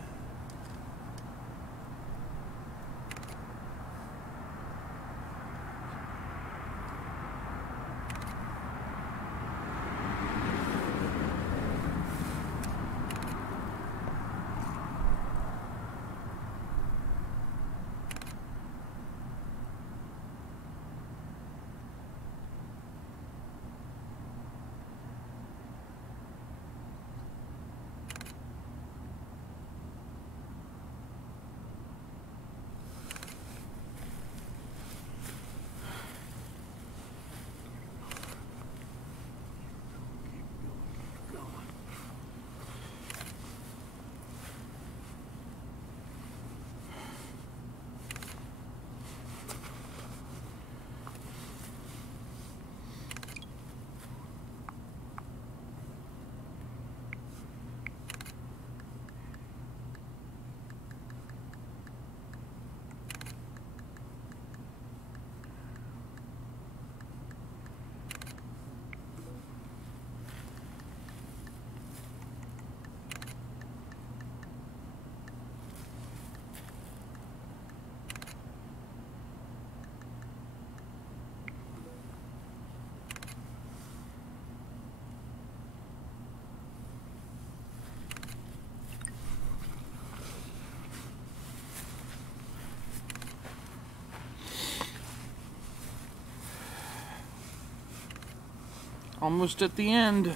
Almost at the end.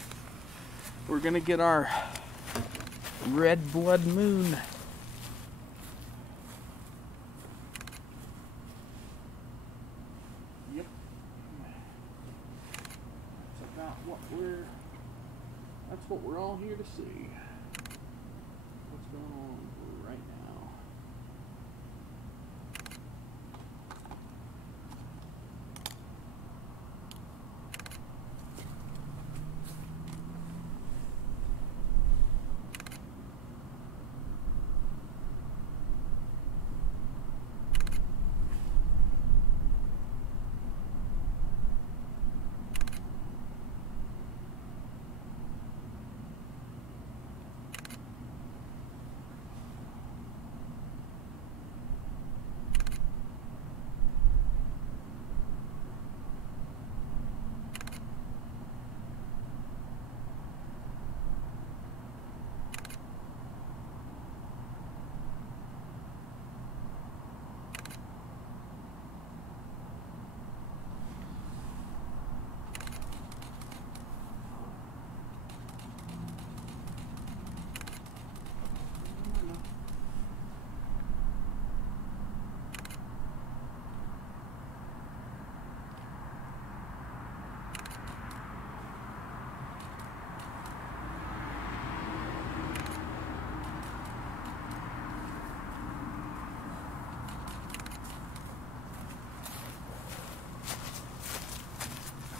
We're gonna get our red blood moon. Yep. That's about that's what we're all here to see. What's going on right now?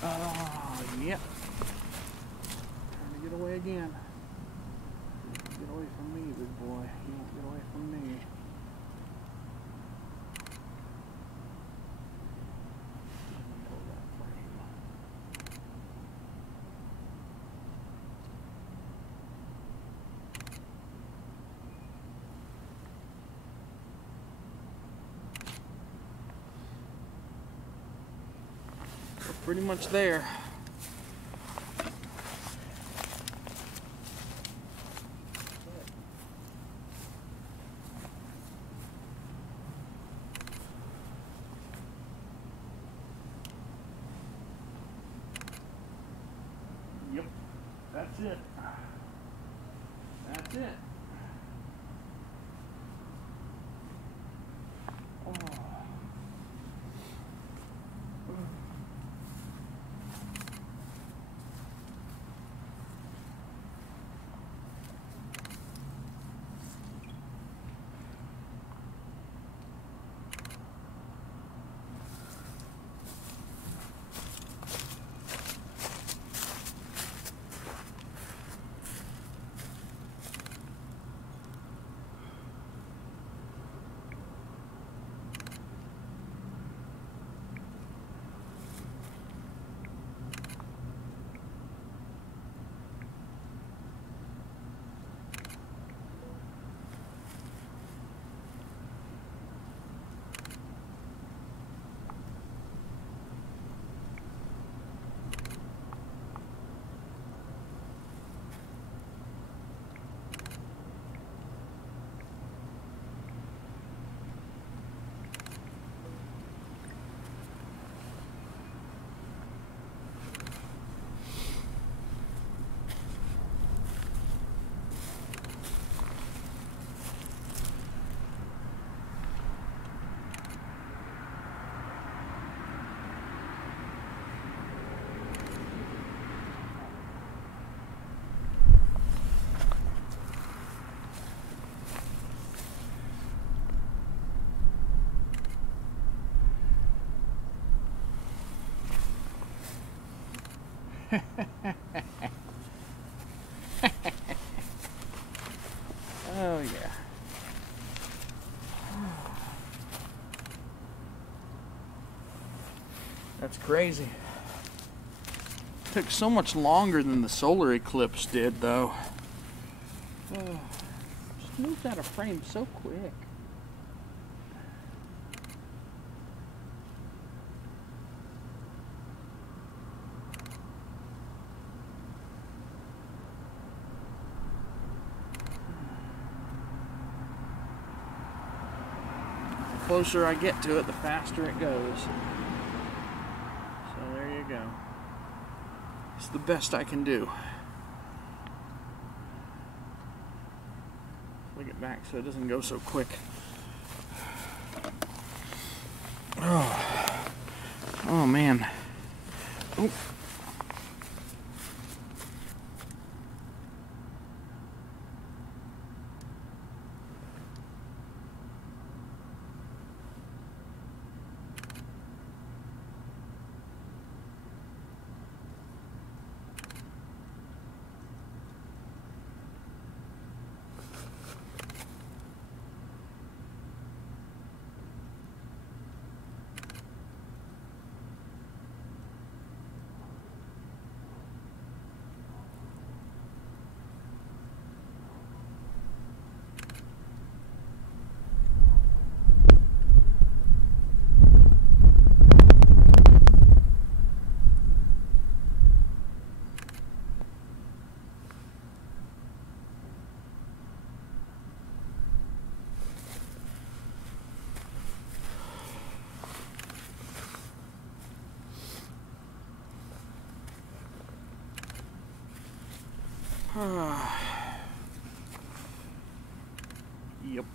Oh, yep. Trying to get away again. Get away from me, big boy. You won't get away from me. Pull that frame. We're pretty much there. Yep, that's it. That's it. Oh. Oh yeah. That's crazy. Took so much longer than the solar eclipse did, though. Oh, just moved out of frame so quick. The closer I get to it, the faster it goes. So there you go. It's the best I can do. back so it doesn't go so quick. Oh man. Oh. Yep.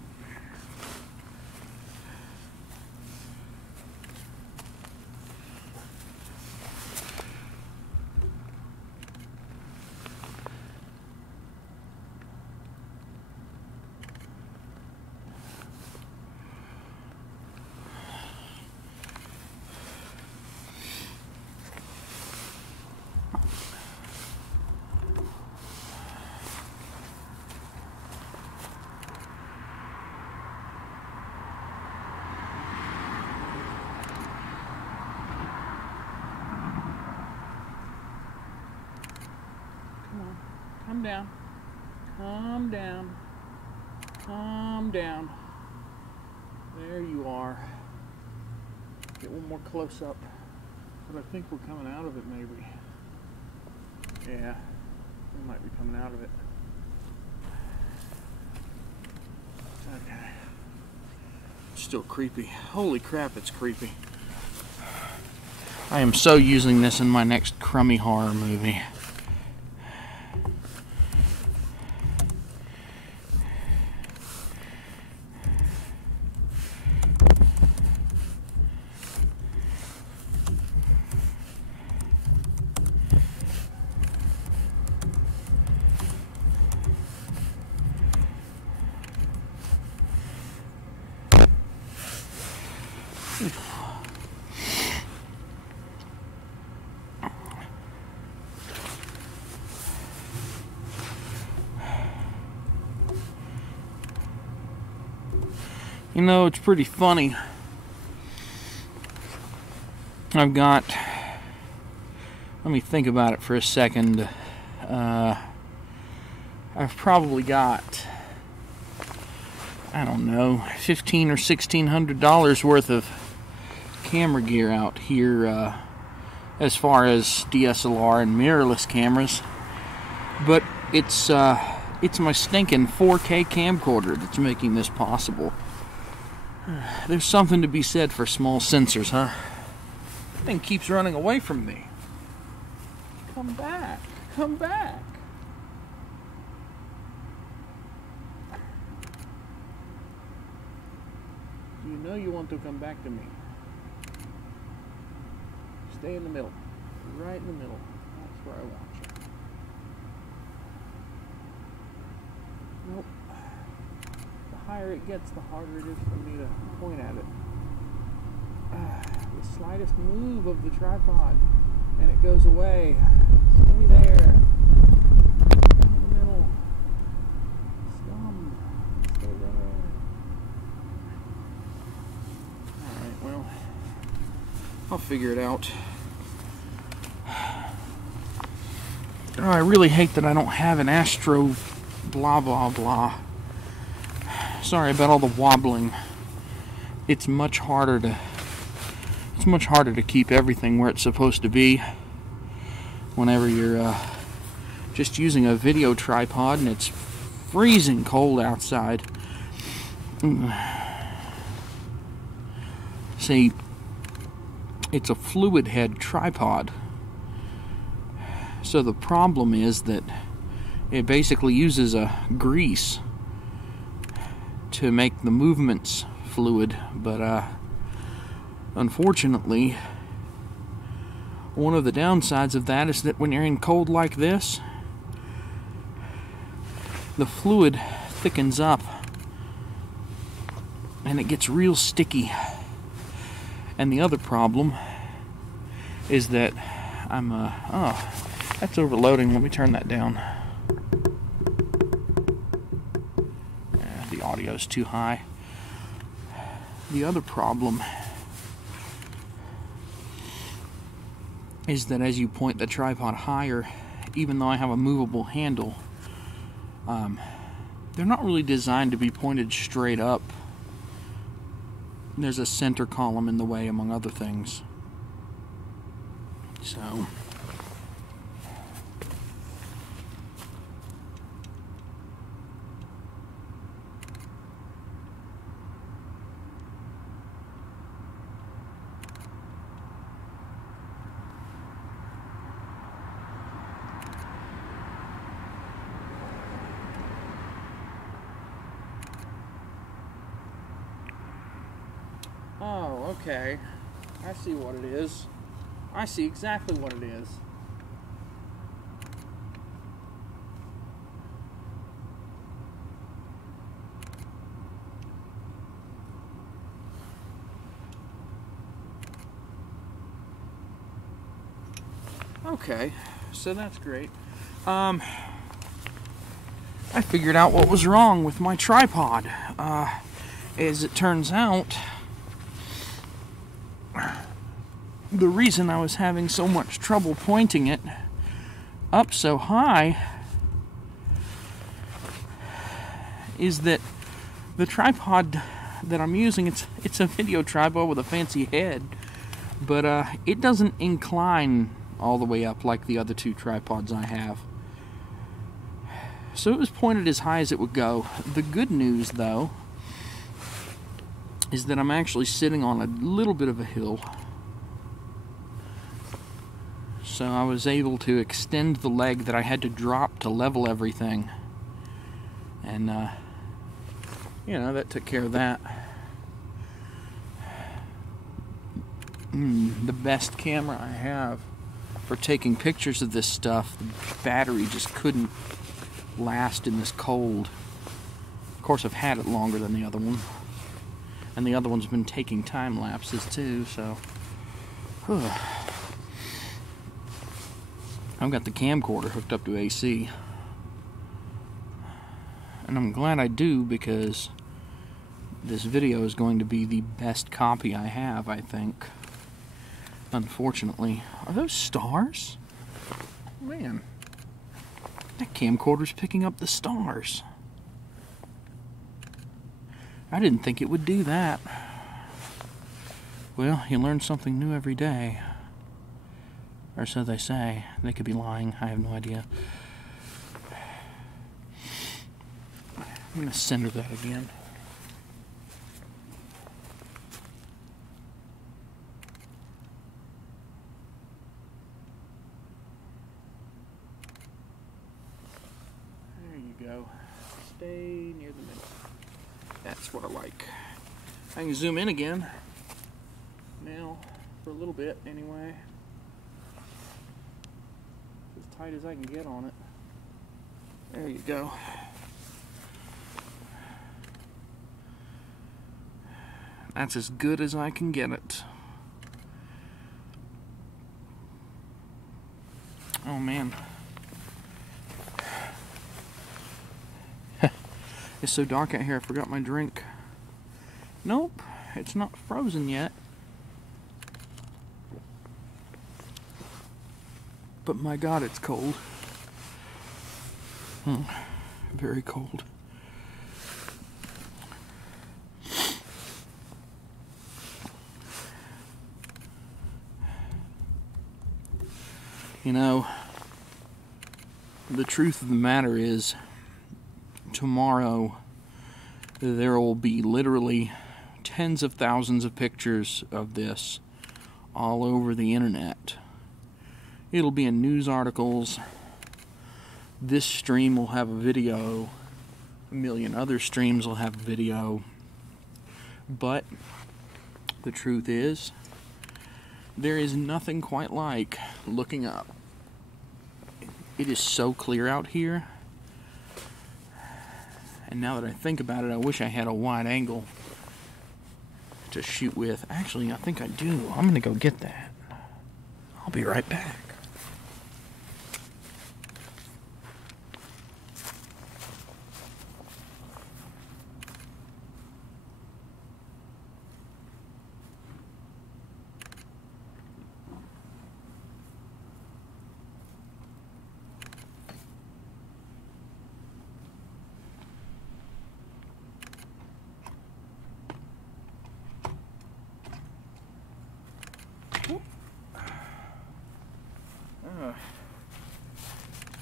Come down, calm down, calm down. There you are. Get one more close up. But I think we're coming out of it maybe. Yeah, we might be coming out of it. Okay. It's still creepy. Holy crap, it's creepy. I am so using this in my next crummy horror movie. You know, it's pretty funny. I've got, let me think about it for a second. I've probably got, I don't know, $1,500 or $1,600 worth of camera gear out here as far as DSLR and mirrorless cameras. But it's my stinking 4K camcorder that's making this possible. There's something to be said for small sensors, huh? That thing keeps running away from me. Come back. Come back. You know you want to come back to me. Stay in the middle. Right in the middle. That's where I want you. Nope. The higher it gets, the harder it is for me to point at it. The slightest move of the tripod and it goes away. Stay there. In the middle. Scum. Stay there. Alright, well, I'll figure it out. Oh, I really hate that I don't have an Astro blah blah blah. Sorry about all the wobbling. It's much harder to keep everything where it's supposed to be whenever you're just using a video tripod and it's freezing cold outside. See, it's a fluid head tripod. So the problem is that it basically uses a grease to make the movements fluid, but unfortunately, one of the downsides of that is that when you're in cold like this, the fluid thickens up and it gets real sticky. And the other problem is that I'm oh, that's overloading. Let me turn that down. The audio's too high. The other problem is that as you point the tripod higher, even though I have a movable handle, they're not really designed to be pointed straight up. There's a center column in the way, among other things. So oh, okay. I see what it is. I see exactly what it is. Okay, so that's great. I figured out what was wrong with my tripod. As it turns out, the reason I was having so much trouble pointing it up so high is that the tripod that I'm using, it's a video tripod with a fancy head, but it doesn't incline all the way up like the other two tripods I have. So it was pointed as high as it would go. The good news, though, is that I'm actually sitting on a little bit of a hill. So I was able to extend the leg that I had to drop to level everything. And, you know, that took care of that. The best camera I have for taking pictures of this stuff, the battery just couldn't last in this cold. Of course, I've had it longer than the other one. And the other one's been taking time lapses too, so... I've got the camcorder hooked up to AC. And I'm glad I do, because this video is going to be the best copy I have, I think. Unfortunately. Are those stars? Man. That camcorder's picking up the stars. I didn't think it would do that. Well, you learn something new every day. Or so they say. They could be lying. I have no idea. I'm going to center that again. There you go. Stay near the middle. That's what I like. I can zoom in again. Now, for a little bit anyway. As tight as I can get on it. There you go. That's as good as I can get it. Oh man. It's so dark out here, I forgot my drink. Nope, it's not frozen yet. But my God, it's cold. Very cold. You know, the truth of the matter is, tomorrow there will be literally tens of thousands of pictures of this all over the internet. It'll be in news articles. This stream will have a video a million other streams will have video, but the truth is, there is nothing quite like looking up. It is so clear out here, and now that I think about it, I wish I had a wide angle to shoot with. Actually, I think I do. I'm gonna go get that. I'll be right back.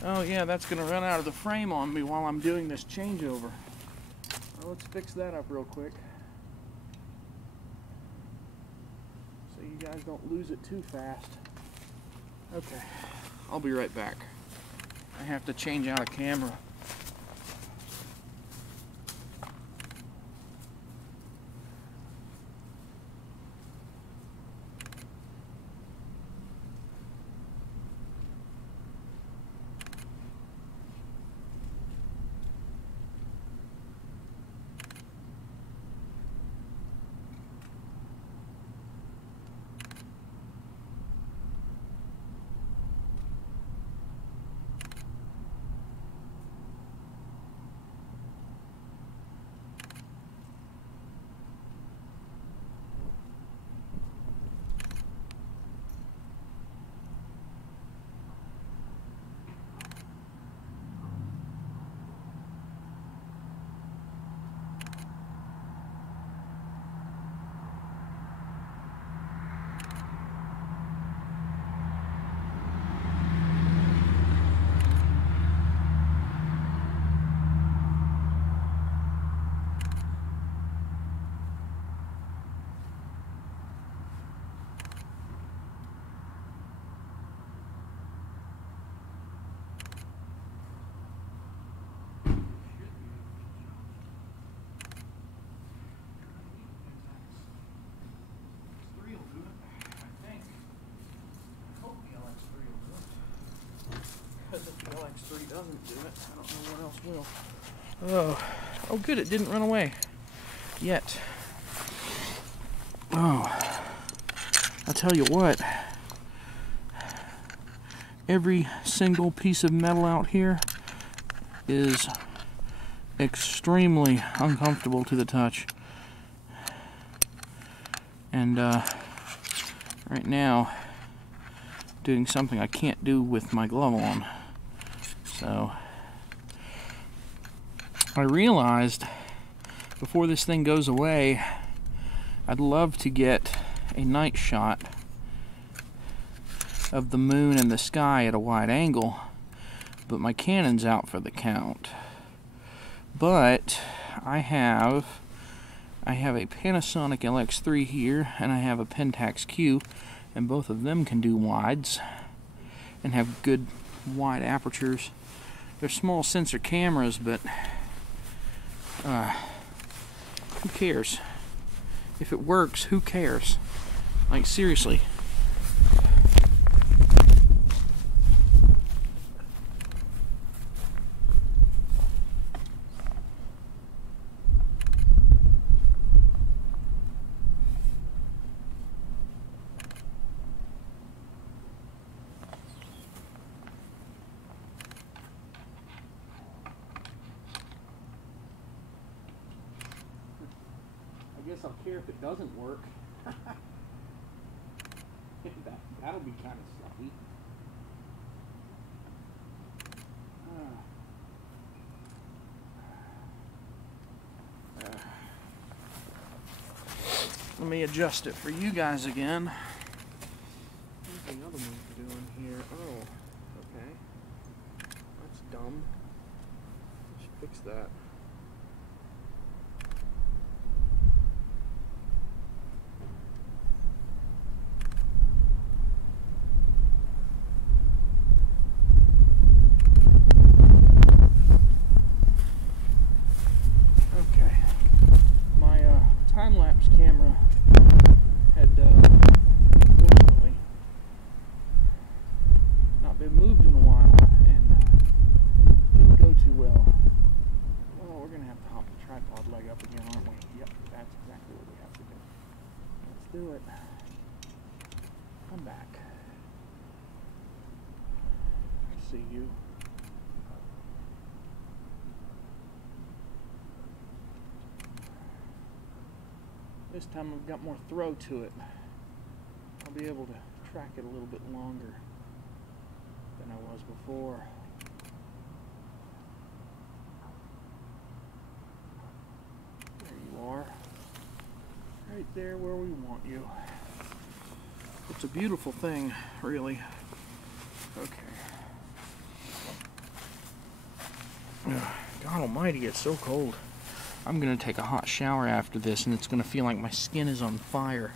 Oh yeah, that's gonna run out of the frame on me while I'm doing this changeover. Well, let's fix that up real quick, so you guys don't lose it too fast. Okay, I'll be right back. I have to change out a camera. LX3 doesn't do it, I don't know what else will. Oh good, it didn't run away yet. Oh, I'll tell you what, every single piece of metal out here is extremely uncomfortable to the touch. And right now, doing something I can't do with my glove on. So I realized before this thing goes away, I'd love to get a night shot of the moon and the sky at a wide angle, but my Canon's out for the count. But I have a Panasonic LX3 here, and I have a Pentax Q, and both of them can do wides and have good wide apertures. They're small sensor cameras, but who cares? If it works, who cares? Like, seriously. I guess I'll care if it doesn't work. That'll be kind of sucky. Let me adjust it for you guys again. What's the other one doing here? Oh, okay. That's dumb. Let's fix that. time-lapse camera had fortunately not been moved in a while and didn't go too well. Well, we're going to have to hop the tripod leg up again, aren't we? Yep, that's exactly what we have to do. Let's do it. Come back. I see you. This time I've got more throw to it. I'll be able to track it a little bit longer than I was before. There you are. Right there where we want you. It's a beautiful thing, really. Okay. God almighty, it's so cold. I'm going to take a hot shower after this, and it's going to feel like my skin is on fire.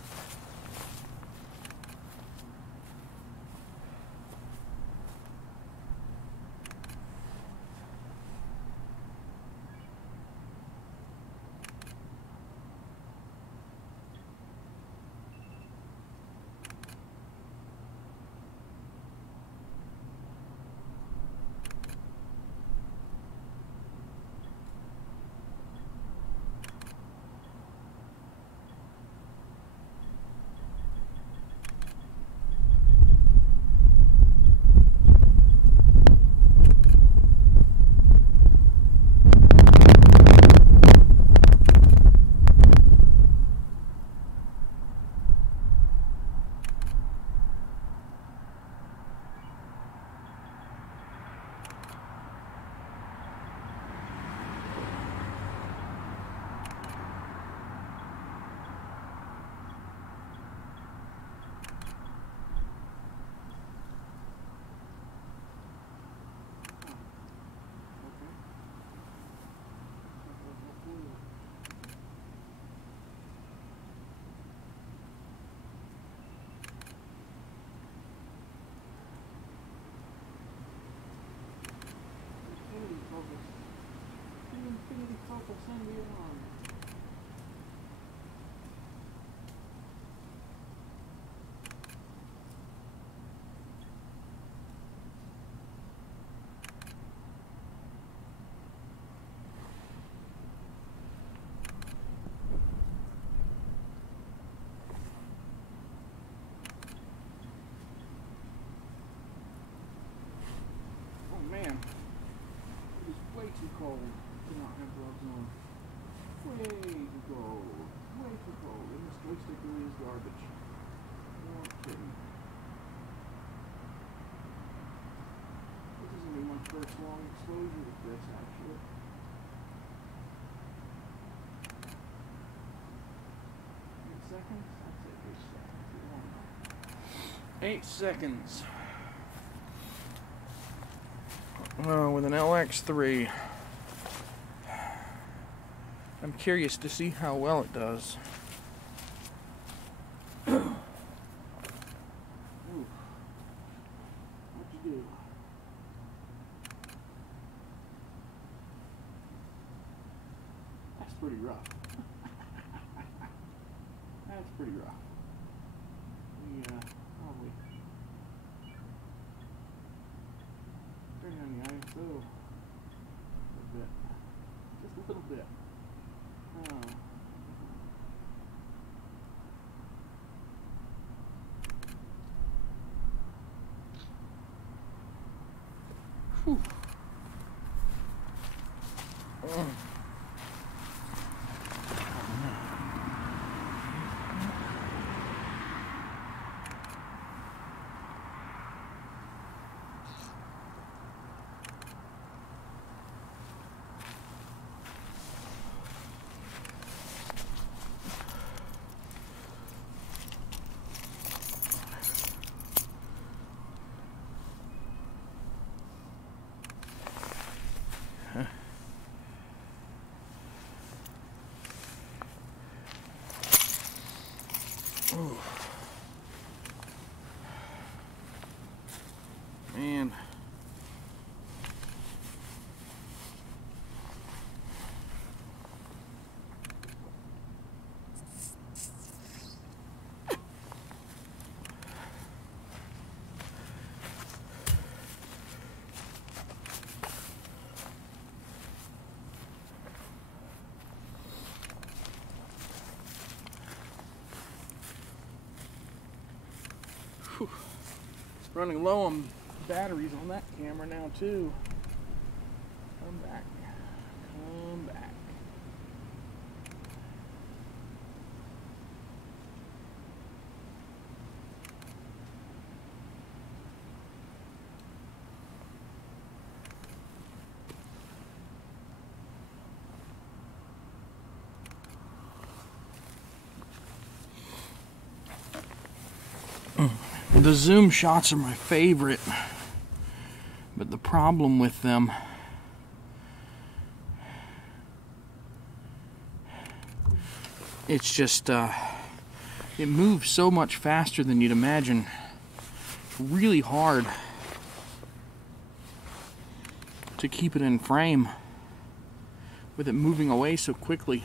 Infinity focus and beyond. Oh man, it is way too cold to not have gloves on. Way too cold. Way too cold. And this joystick really is garbage. No kidding. This is going to be my first long exposure with this, actually. Seconds? I'd say 8 seconds. 8 seconds. With an LX3. I'm curious to see how well it does. Ooh. What'd you do? That's pretty rough. That's pretty rough. Probably turn on the ISO a bit. Just a little bit. Whew. Ooh. Man. Whew. Running low on batteries on that camera now too. Come back. Come back. The zoom shots are my favorite, but the problem with them it's just it moves so much faster than you'd imagine. It's really hard to keep it in frame with it moving away so quickly.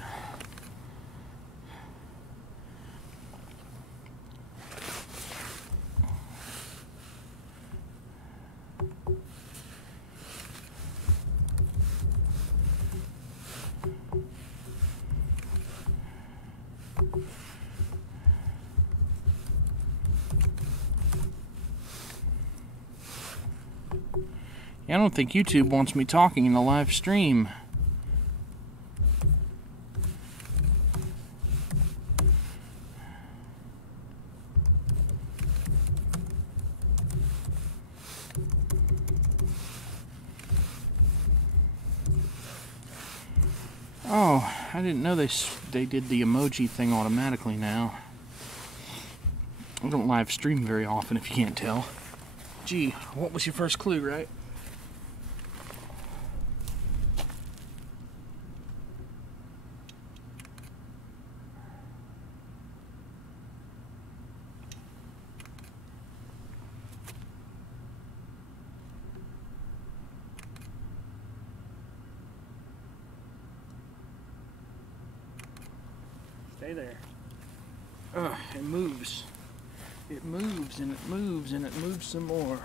I don't think YouTube wants me talking in the live stream. Oh, I didn't know they did the emoji thing automatically now. I don't live stream very often if you can't tell. Gee, what was your first clue, right? Stay there. It moves. It moves and it moves and it moves some more.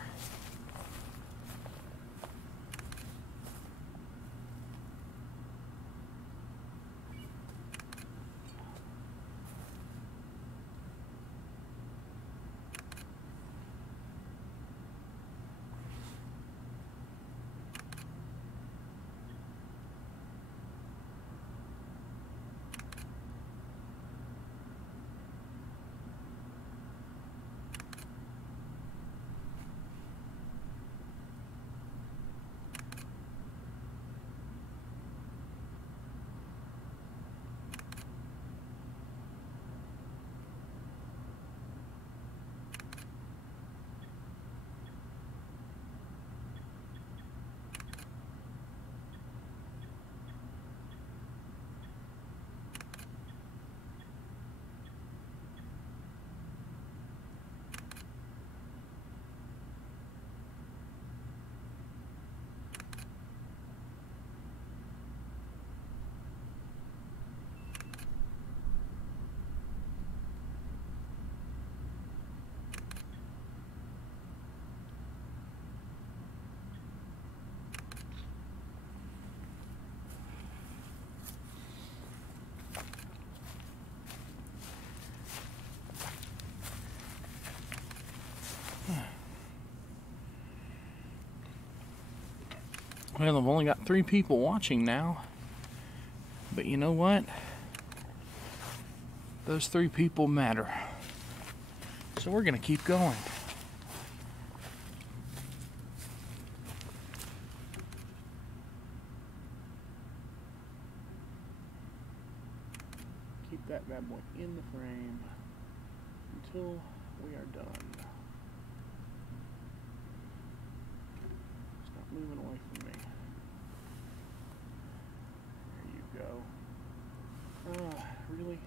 Well, I've only got 3 people watching now. But you know what? Those 3 people matter. So we're going to keep going. Keep that bad boy in the frame until we are done. Stop moving away from me. There you go. Really?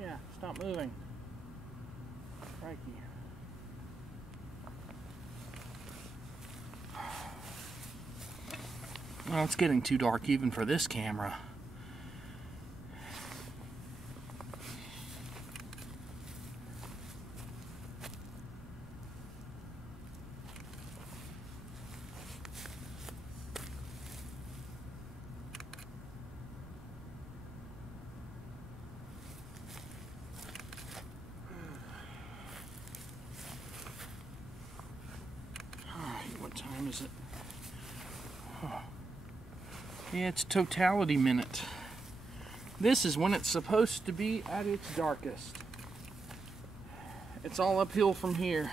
Yeah, stop moving. Crikey. Well, it's getting too dark even for this camera. is it? Yeah, it's totality minute. This is when it's supposed to be at its darkest. It's all uphill from here.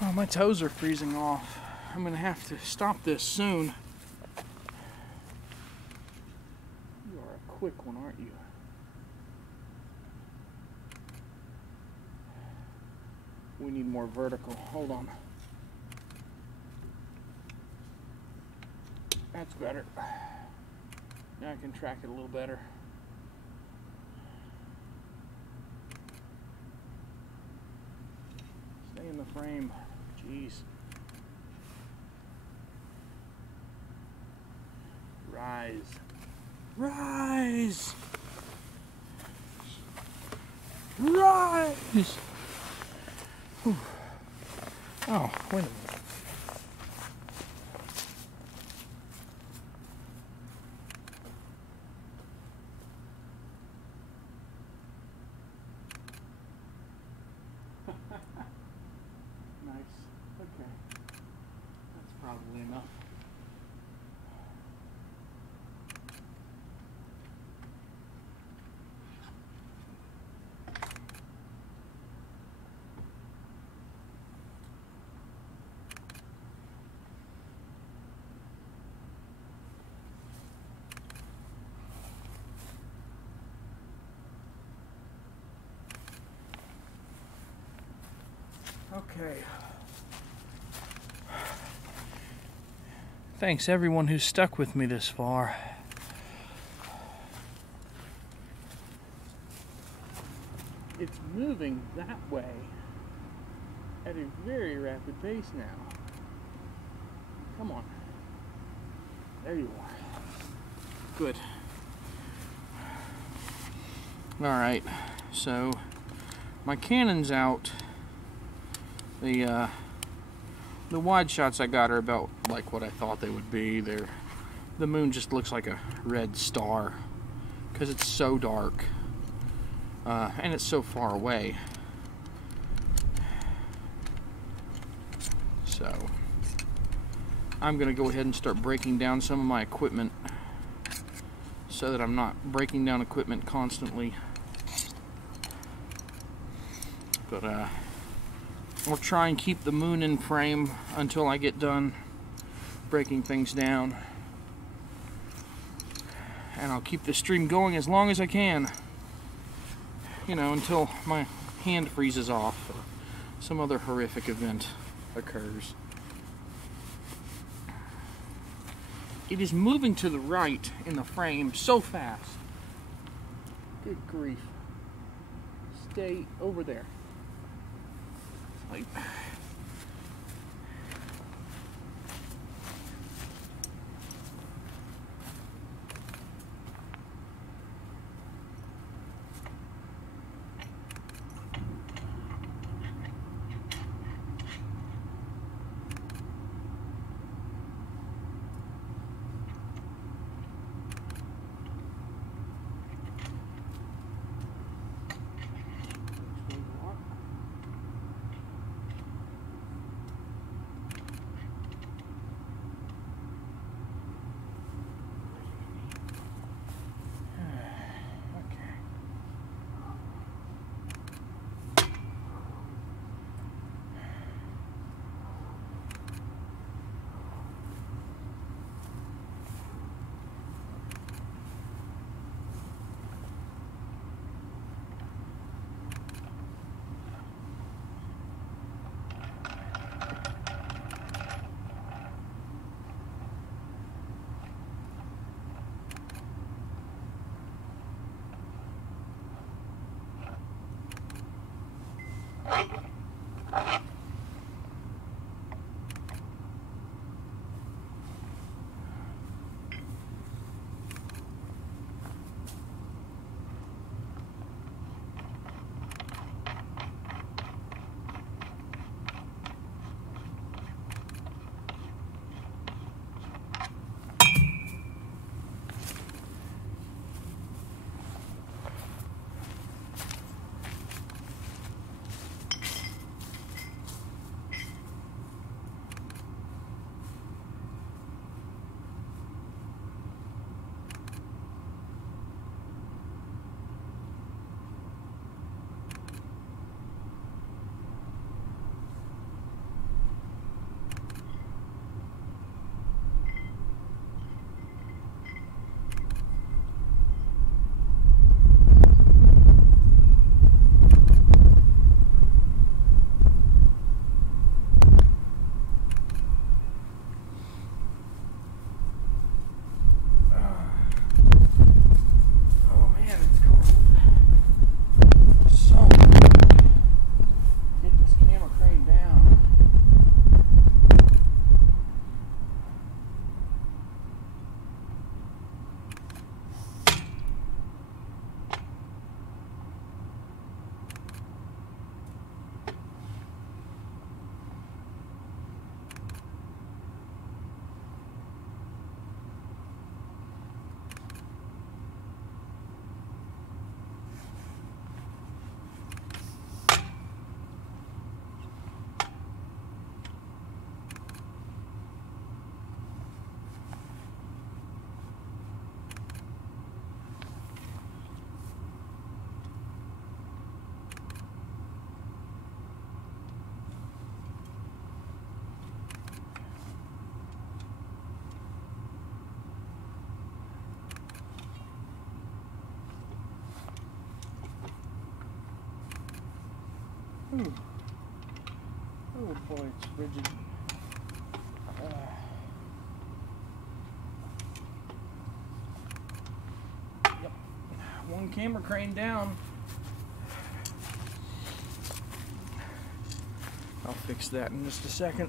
Oh, my toes are freezing off. I'm gonna have to stop this soon. You are a quick one, aren't you? We need more vertical. Hold on. That's better. Now I can track it a little better. Stay in the frame. Jeez. Rise. Rise! Rise! Whew. Oh, wait a minute. Nice. Okay. That's probably enough. Okay. Thanks everyone who's stuck with me this far. It's moving that way at a very rapid pace now. Come on. There you are. Good. Alright, so my Canon's out. The wide shots I got are about like what I thought they would be. The moon just looks like a red star because it's so dark and it's so far away. So I'm gonna go ahead and start breaking down some of my equipment so that I'm not breaking down equipment constantly. But I'll try and keep the moon in frame until I get done breaking things down. And I'll keep the stream going as long as I can. You know, until my hand freezes off or some other horrific event occurs. It is moving to the right in the frame so fast. Good grief. Stay over there. Like, Ooh. Oh boy, it's rigid. Yep. One camera crane down. I'll fix that in just a second.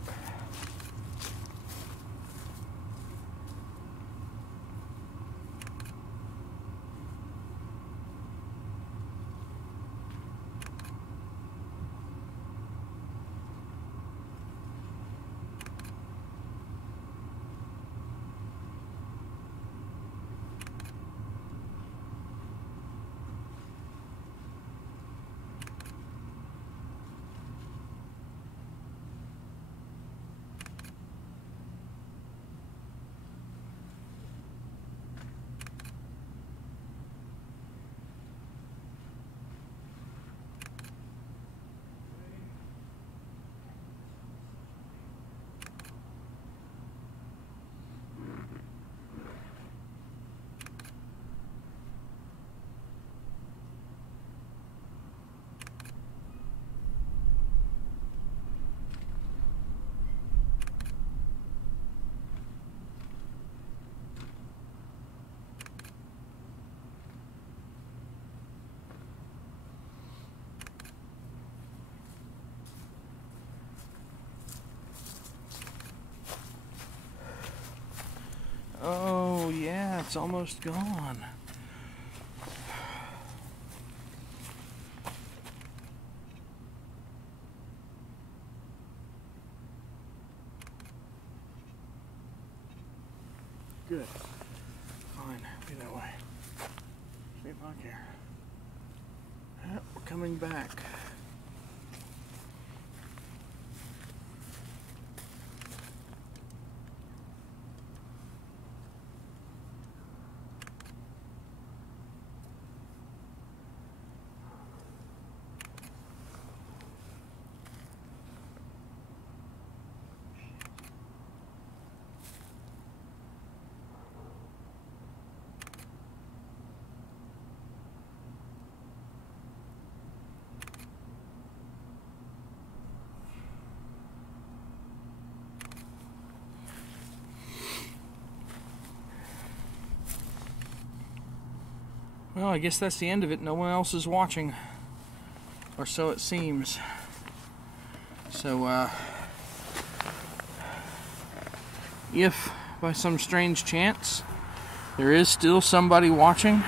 Oh yeah, it's almost gone. Good. Fine. Be that way. See if I care. Yep, we're coming back. Well, I guess that's the end of it. No one else is watching. Or so it seems. So, if by some strange chance there is still somebody watching,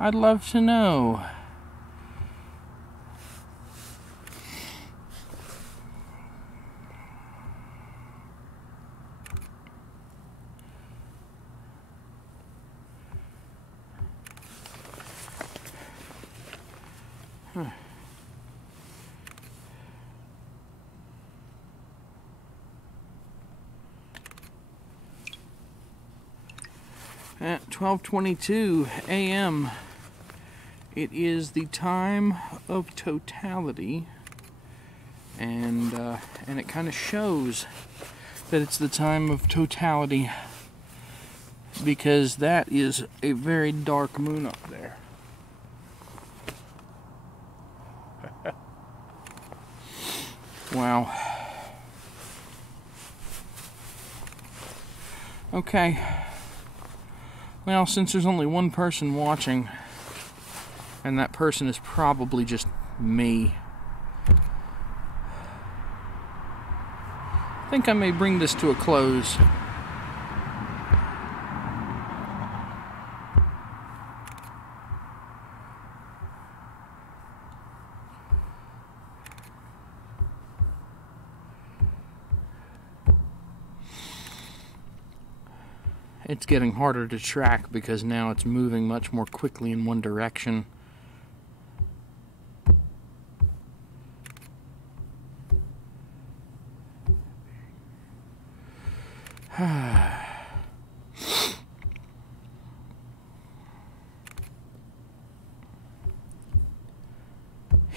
I'd love to know. At 12:22 a.m. it is the time of totality, and it kind of shows that it's the time of totality because that is a very dark moon up there. Wow. Okay. Well, since there's only one person watching, and that person is probably just me, I think I may bring this to a close. It's getting harder to track because now it's moving much more quickly in one direction.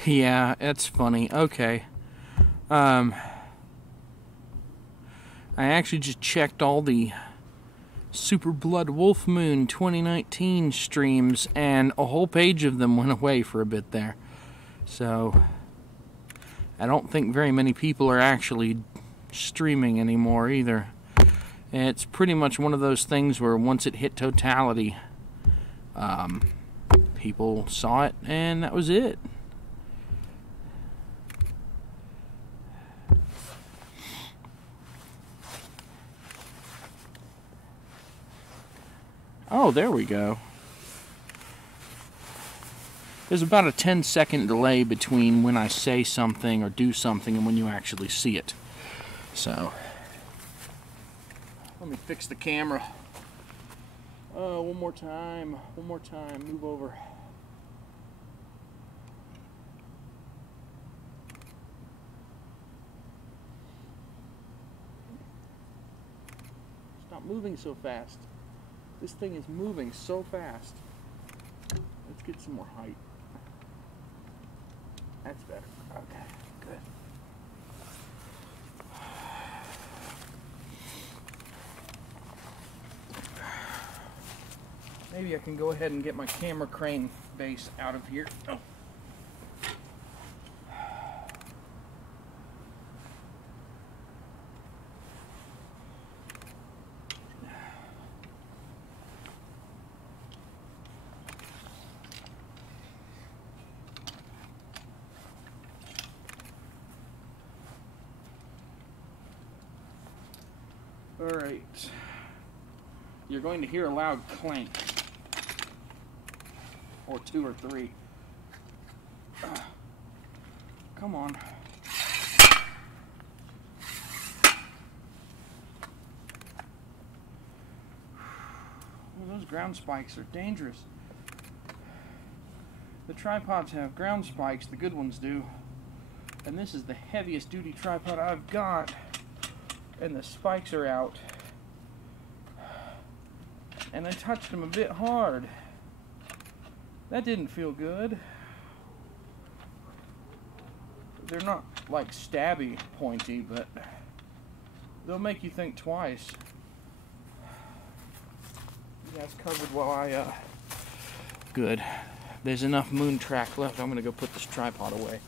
Yeah, it's funny. Okay. I actually just checked all the Super Blood Wolf Moon 2019 streams, and a whole page of them went away for a bit there. So I don't think very many people are actually streaming anymore either. It's pretty much one of those things where once it hit totality, people saw it and that was it. Oh, there we go. There's about a 10-second delay between when I say something or do something and when you actually see it. So, let me fix the camera. One more time, move over. Stop moving so fast. This thing is moving so fast. Let's get some more height. That's better. Okay, good. Maybe I can go ahead and get my camera crane base out of here. Oh. Alright, you're going to hear a loud clank, or two or three. Come on. Well, those ground spikes are dangerous. The tripods have ground spikes, the good ones do. And this is the heaviest duty tripod I've got. And the spikes are out. And I touched them a bit hard. That didn't feel good. They're not like stabby, pointy, but they'll make you think twice. You guys covered while I, Good. There's enough moon track left. I'm gonna go put this tripod away.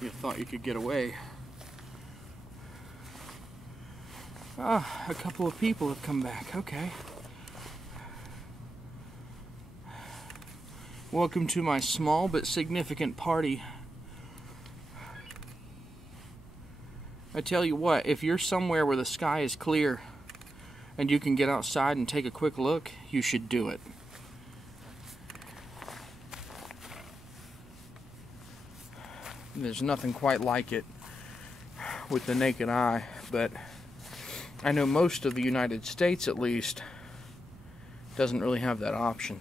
You thought you could get away. Ah, a couple of people have come back. Okay. Welcome to my small but significant party. I tell you what, if you're somewhere where the sky is clear and you can get outside and take a quick look, you should do it. There's nothing quite like it with the naked eye, but I know most of the United States, at least, doesn't really have that option.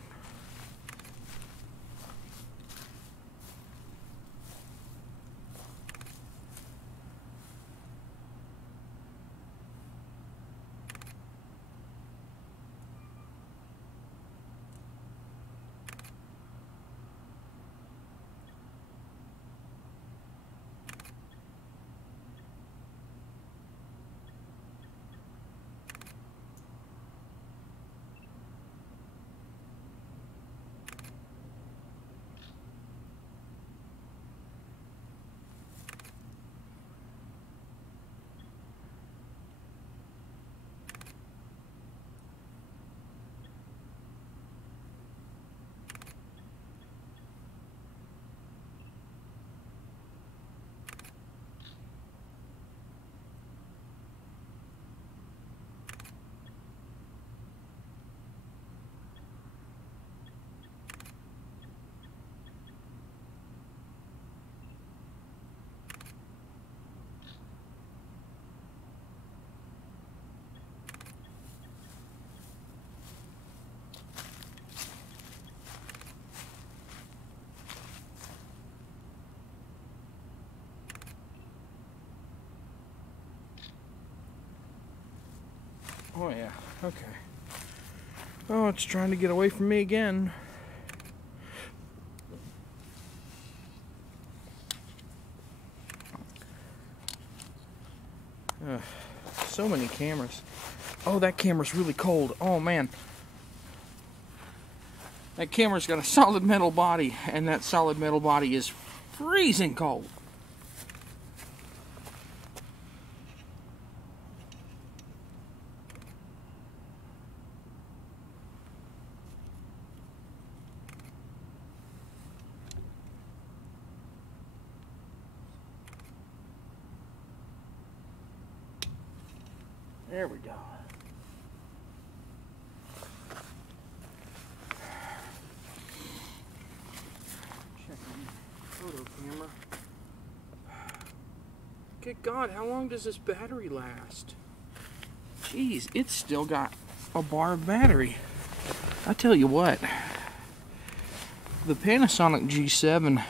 Oh yeah, okay. Oh, it's trying to get away from me again. So many cameras. Oh, that camera's really cold. Oh man. That camera's got a solid metal body, and that solid metal body is freezing cold. There we go. Check on the photo camera. Good God, how long does this battery last? Jeez, it's still got a bar of battery. I tell you what, the Panasonic G7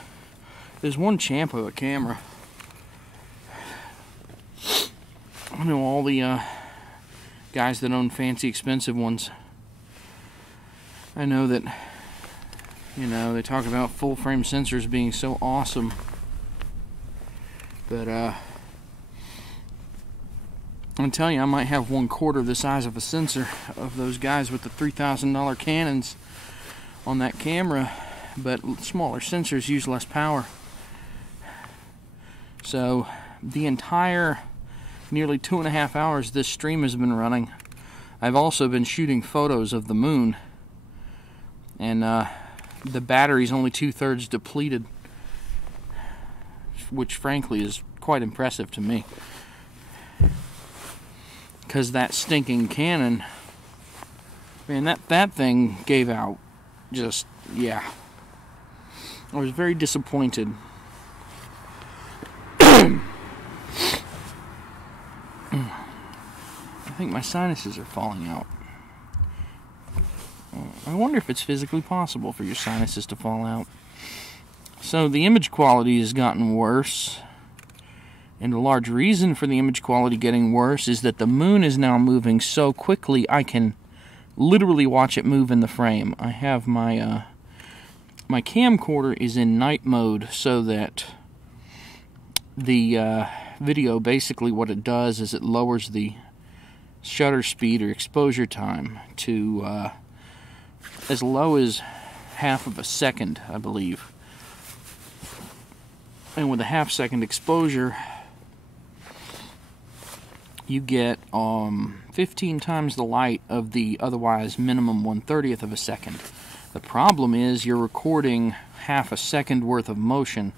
is one champ of a camera. I know all the guys that own fancy expensive ones. I know that, you know, they talk about full frame sensors being so awesome, but I'm telling you, I might have 1/4 the size of a sensor of those guys with the $3,000 Canons on that camera, but smaller sensors use less power. So the entire nearly 2.5 hours this stream has been running, I've also been shooting photos of the moon, and the battery's only 2/3 depleted, which frankly is quite impressive to me, because that stinking Canon, man, that thing gave out just, yeah. I was very disappointed. I think my sinuses are falling out. I wonder if it's physically possible for your sinuses to fall out. So the image quality has gotten worse, and a large reason for the image quality getting worse is that the moon is now moving so quickly I can literally watch it move in the frame. I have my my camcorder is in night mode, so that the video, basically what it does is it lowers the shutter speed or exposure time to as low as 1/2 of a second, I believe. And with a half-second exposure, you get 15 times the light of the otherwise minimum 1/30th of a second. The problem is you're recording half a second worth of motion,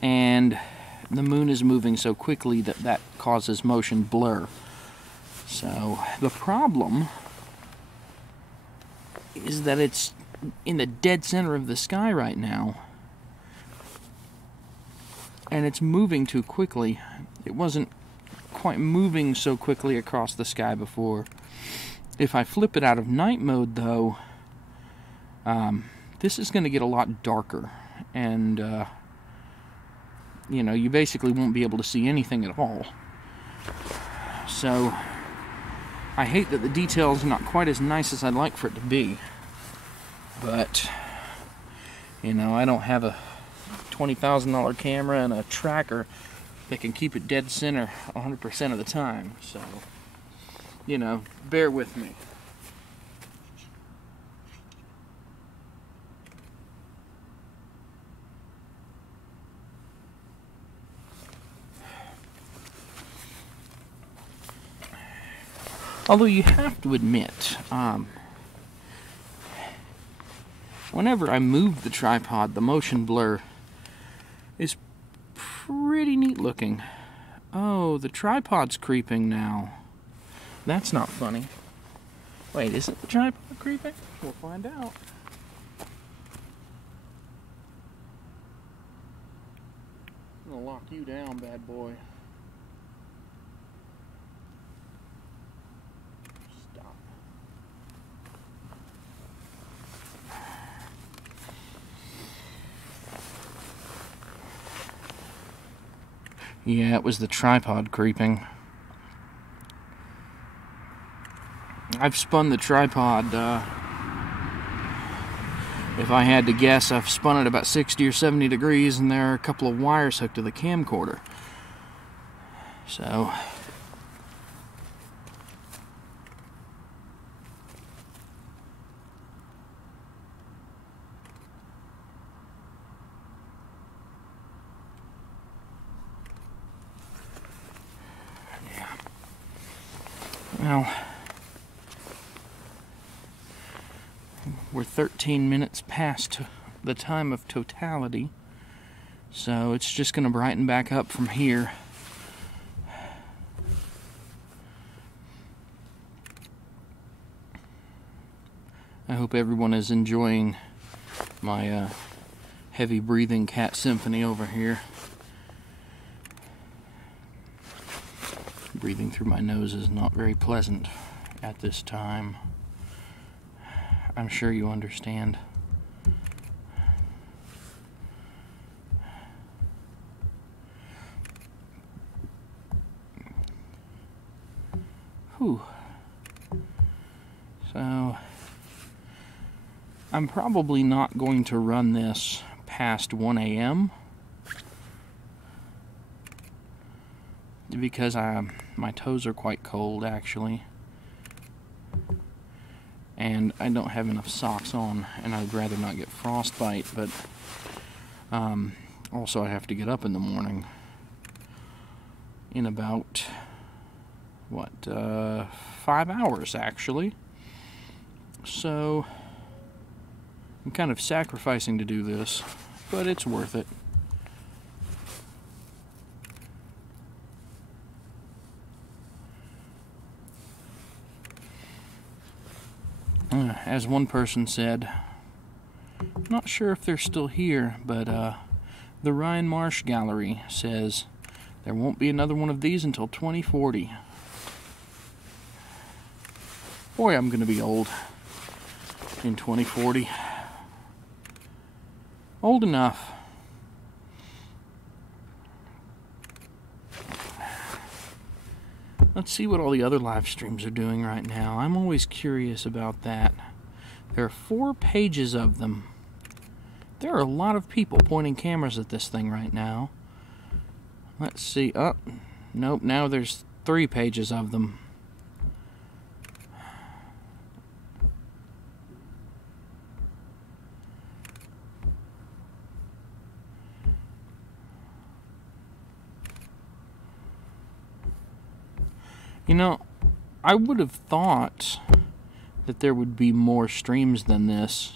and the moon is moving so quickly that that causes motion blur. So the problem is that it's in the dead center of the sky right now, and it's moving too quickly. It wasn't quite moving so quickly across the sky before. If I flip it out of night mode, though, this is going to get a lot darker, and you know, you basically won't be able to see anything at all. So I hate that the detail is not quite as nice as I'd like for it to be, but you know, I don't have a $20,000 camera and a tracker that can keep it dead center 100% of the time, so you know, bear with me. Although you have to admit, whenever I move the tripod, the motion blur is pretty neat looking. Oh, the tripod's creeping now. That's not funny. Wait, isn't the tripod creeping? We'll find out. I'm gonna lock you down, bad boy. Stop. Yeah, it was the tripod creeping. I've spun the tripod, if I had to guess, I've spun it about 60 or 70 degrees, and there are a couple of wires hooked to the camcorder. So yeah. Well, we're 13 minutes past the time of totality, so it's just going to brighten back up from here. I hope everyone is enjoying my heavy breathing cat symphony over here. Breathing through my nose is not very pleasant at this time. I'm sure you understand. Whew. So, I'm probably not going to run this past 1 a.m. because my toes are quite cold, actually. And I don't have enough socks on, and I'd rather not get frostbite, but also I have to get up in the morning in about, what, 5 hours, actually. So I'm kind of sacrificing to do this, but it's worth it. As one person said, not sure if they're still here, but the Ryan Marsh Gallery says there won't be another one of these until 2040. Boy, I'm going to be old in 2040. Old enough. Let's see what all the other live streams are doing right now. I'm always curious about that. There are 4 pages of them. There are a lot of people pointing cameras at this thing right now. Let's see. Oh, nope, now there's 3 pages of them. You know, I would have thought that there would be more streams than this.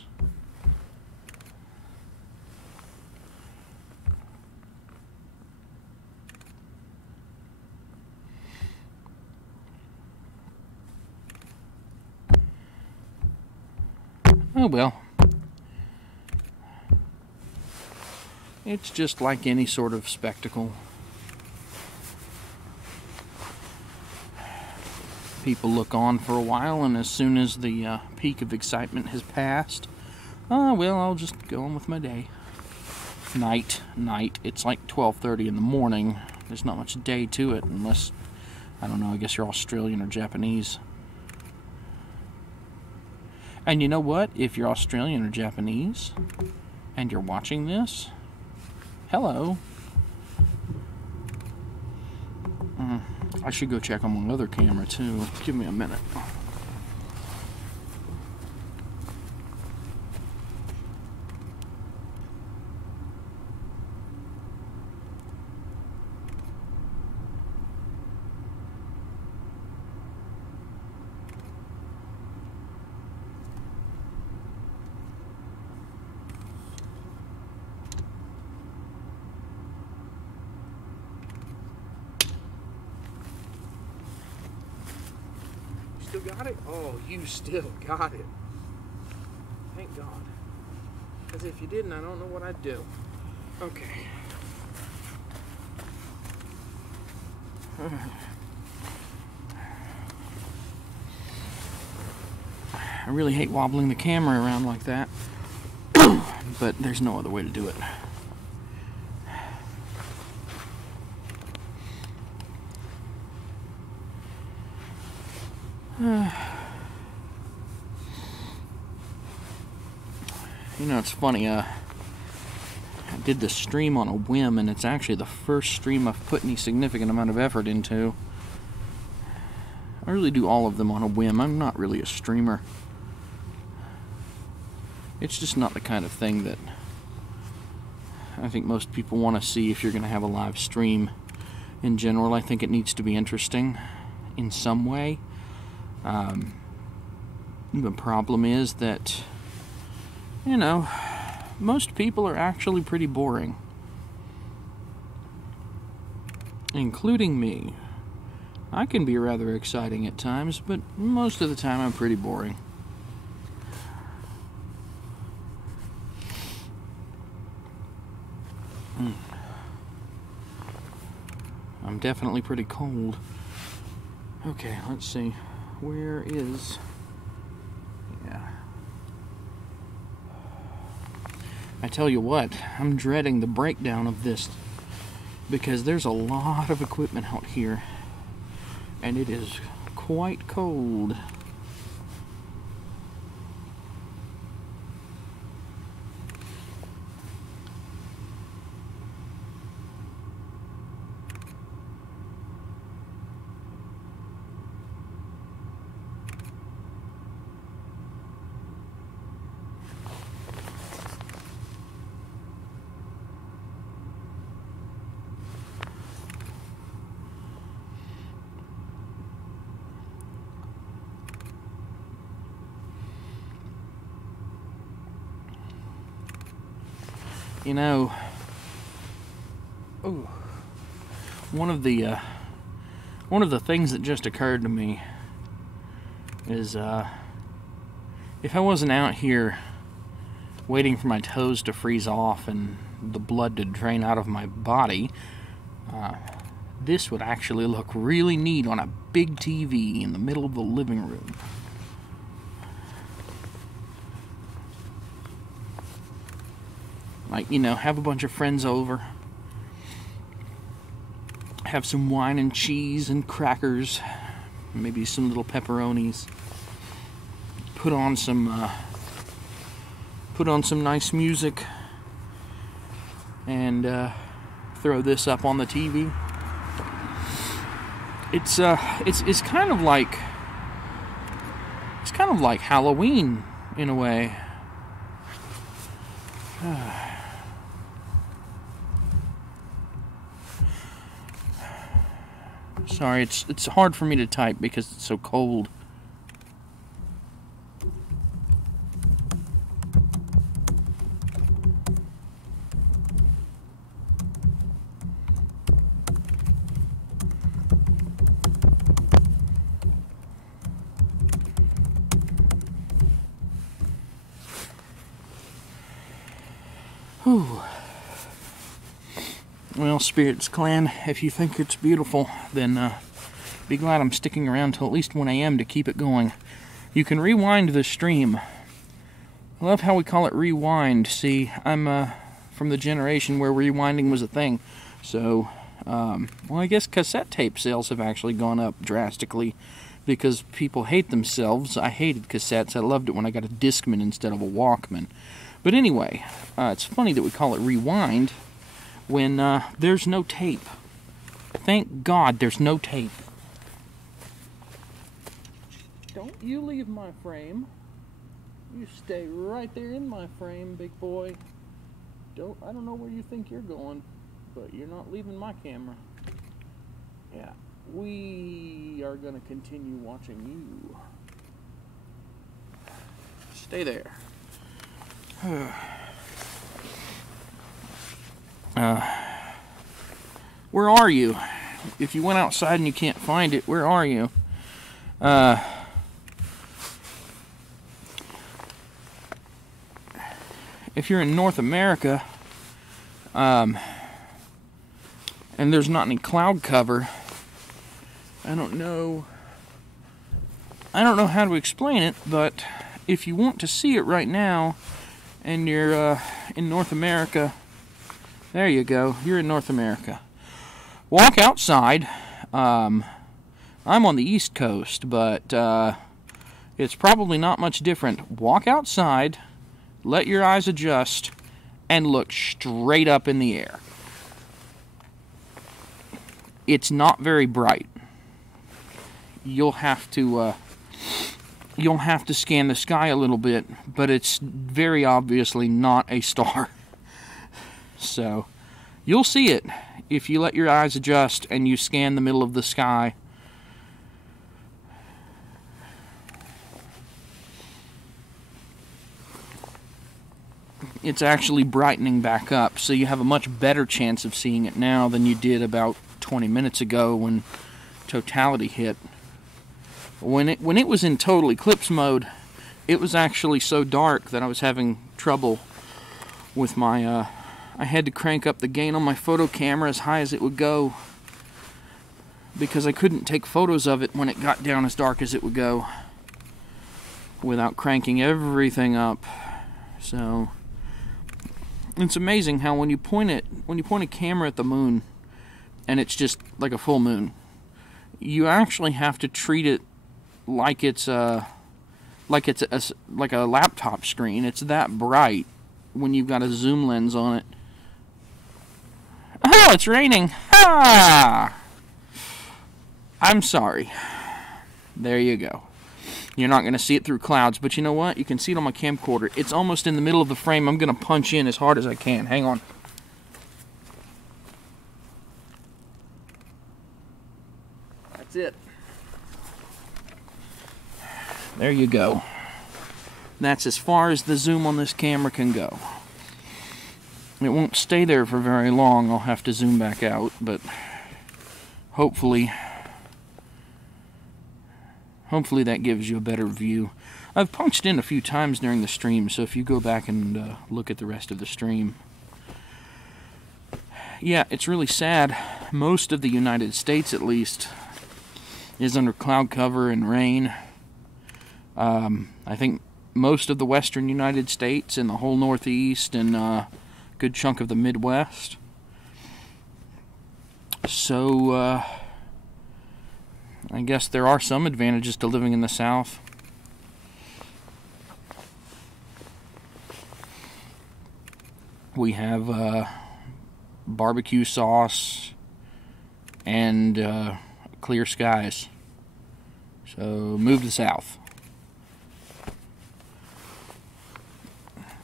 Oh well. It's just like any sort of spectacle. People look on for a while, and as soon as the peak of excitement has passed, well, I'll just go on with my day. Night. It's like 12:30 in the morning. There's not much day to it, unless, I don't know, I guess you're Australian or Japanese. And you know what? If you're Australian or Japanese, and you're watching this, hello. I should go check on my other camera too. Give me a minute. Still got it? Oh, you still got it. Thank God. Because if you didn't, I don't know what I'd do. Okay. I really hate wobbling the camera around like that. But there's no other way to do it. You know, it's funny, I did this stream on a whim, and it's actually the first stream I've put any significant amount of effort into. I really do all of them on a whim. I'm not really a streamer. It's just not the kind of thing that I think most people want to see if you're going to have a live stream. In general, I think it needs to be interesting in some way. The problem is that, you know, most people are actually pretty boring. Including me. I can be rather exciting at times, but most of the time I'm pretty boring. I'm definitely pretty cold. Okay, let's see. Where is... Yeah. I tell you what, I'm dreading the breakdown of this, because there's a lot of equipment out here, and it is quite cold. You know, one of the things that just occurred to me is if I wasn't out here waiting for my toes to freeze off and the blood to drain out of my body, this would actually look really neat on a big TV in the middle of the living room. Like, you know, have a bunch of friends over, have some wine and cheese and crackers, maybe some little pepperonis, put on some nice music, and throw this up on the TV. It's kind of like Halloween in a way. Sorry, it's hard for me to type because it's so cold. Whew. Well, Spirits Clan, if you think it's beautiful, then be glad I'm sticking around till at least 1 a.m. to keep it going. You can rewind the stream. I love how we call it rewind. See, I'm from the generation where rewinding was a thing. So, well, I guess cassette tape sales have actually gone up drastically because people hate themselves. I hated cassettes. I loved it when I got a Discman instead of a Walkman. But anyway, it's funny that we call it rewind when there's no tape. Thank God there's no tape. Don't you leave my frame. You stay right there in my frame, big boy. I don't know where you think you're going, but you're not leaving my camera. Yeah, we are going to continue watching you. Stay there. Where are you? If you went outside and you can't find it, where are you? If you're in North America, and there's not any cloud cover, I don't know how to explain it, but if you want to see it right now, and you're in North America, there you go, you're in North America. Walk outside. I'm on the East Coast, but it's probably not much different. Walk outside, let your eyes adjust, and look straight up in the air. It's not very bright. You'll have to scan the sky a little bit, but it's very obviously not a star. So, you'll see it if you let your eyes adjust and you scan the middle of the sky. It's actually brightening back up, so you have a much better chance of seeing it now than you did about 20 minutes ago when totality hit. When it was in total eclipse mode, it was actually so dark that I was having trouble with my, I had to crank up the gain on my photo camera as high as it would go because I couldn't take photos of it when it got down as dark as it would go without cranking everything up. So it's amazing how when you point a camera at the moon and it's just like a full moon, you actually have to treat it like it's a laptop screen. It's that bright when you've got a zoom lens on it. Oh, it's raining. Ah! I'm sorry. There you go. You're not going to see it through clouds, but you know what? You can see it on my camcorder. It's almost in the middle of the frame. I'm going to punch in as hard as I can. Hang on. That's it. There you go. That's as far as the zoom on this camera can go. It won't stay there for very long. I'll have to zoom back out, but hopefully that gives you a better view. I've punched in a few times during the stream, so if you go back and look at the rest of the stream. Yeah, it's really sad. Most of the United States, at least, is under cloud cover and rain. I think most of the western United States and the whole Northeast and a good chunk of the Midwest. So, I guess there are some advantages to living in the South. We have barbecue sauce and clear skies. So move to the South.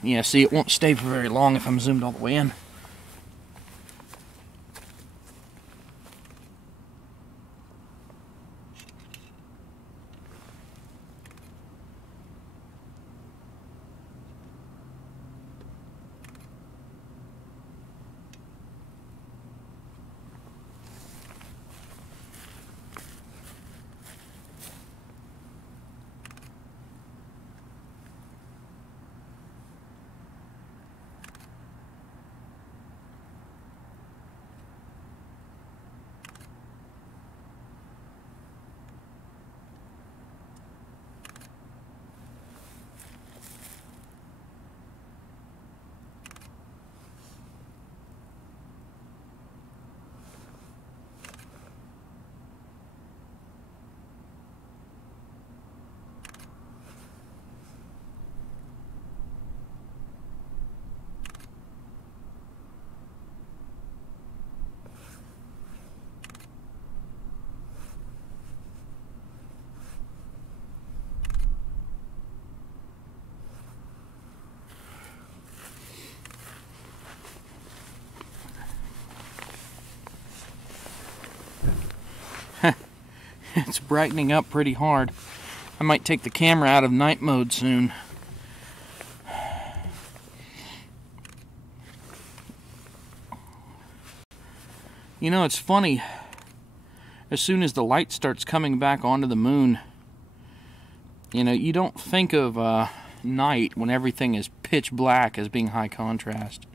Yeah, see, it won't stay for very long if I'm zoomed all the way in. brightening up pretty hard. I might take the camera out of night mode soon. You know, it's funny. As soon as the light starts coming back onto the moon, you know, you don't think of night when everything is pitch black as being high contrast.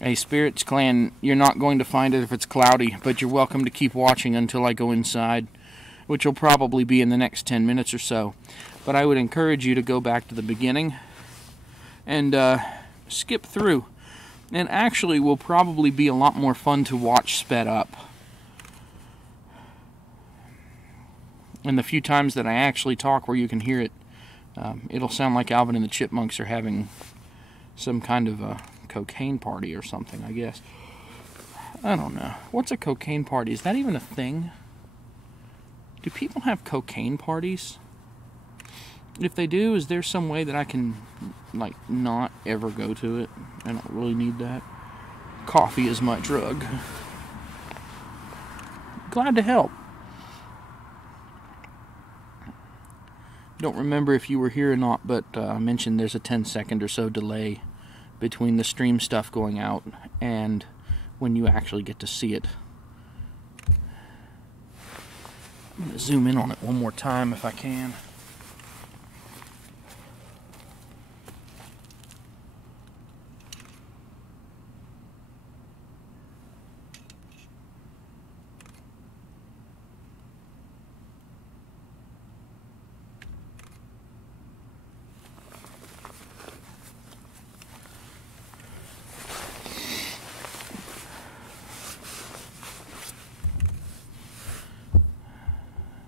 Hey, Spirits Clan, you're not going to find it if it's cloudy, but you're welcome to keep watching until I go inside, which will probably be in the next 10 minutes or so. But I would encourage you to go back to the beginning and skip through. And actually will probably be a lot more fun to watch sped up. And the few times that I actually talk where you can hear it, it'll sound like Alvin and the Chipmunks are having some kind of a cocaine party or something, I guess. I don't know. What's a cocaine party? Is that even a thing? Do people have cocaine parties? If they do, is there some way that I can, like, not ever go to it? I don't really need that. Coffee is my drug. Glad to help. Don't remember if you were here or not, but I mentioned there's a 10-second or so delay between the stream stuff going out and when you actually get to see it. I'm going to zoom in on it one more time if I can.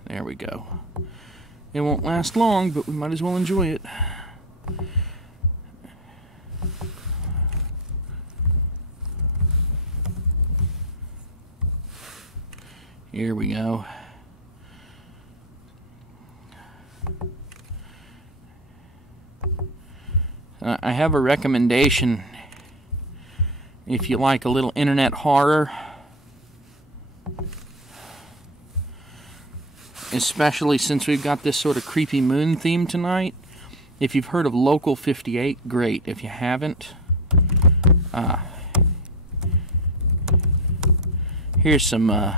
There we go. It won't last long, but we might as well enjoy it. Here we go. I have a recommendation if you like a little internet horror. Especially since we've got this sort of creepy moon theme tonight. If you've heard of Local 58, great. If you haven't, here's some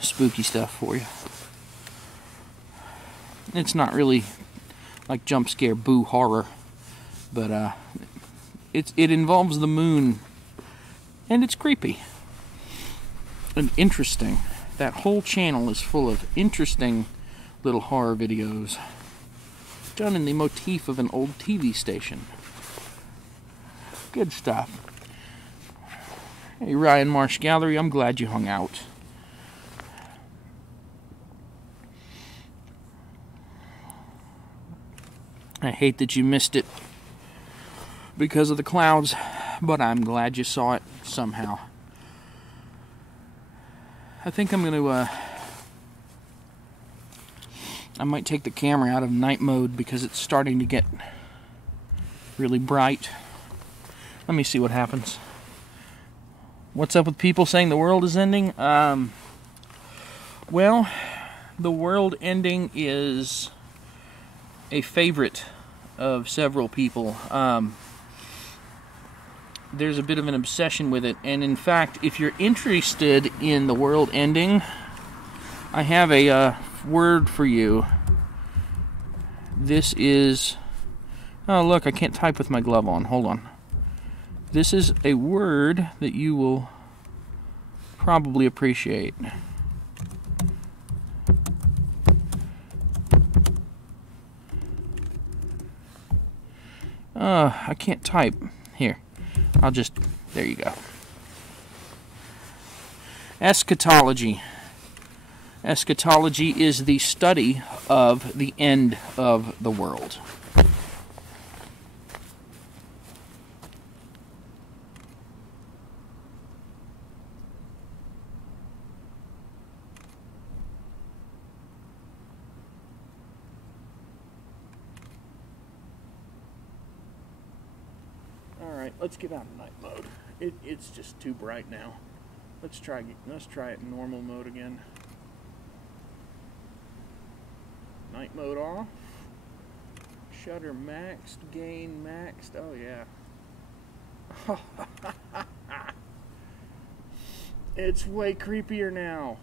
spooky stuff for you. It's not really like jump scare boo horror, but it involves the moon, and it's creepy. And interesting. That whole channel is full of interesting little horror videos done in the motif of an old TV station. Good stuff. Hey, Ryan Marsh Gallery, I'm glad you hung out. I hate that you missed it because of the clouds, but I'm glad you saw it somehow. I think I'm going to, I might take the camera out of night mode because it's starting to get really bright. Let me see what happens. What's up with people saying the world is ending? Well, the world ending is a favorite of several people. There's a bit of an obsession with it, and in fact, if you're interested in the world ending, I have a word for you. This is... Oh, look, I can't type with my glove on. Hold on. This is a word that you will probably appreciate. I can't type. Here. I'll just... There you go. Eschatology. Eschatology is the study of the end of the world. Alright, let's get out of night mode. It's just too bright now. Let's try it in normal mode again. Night mode off. Shutter maxed, gain maxed. Oh yeah. It's way creepier now.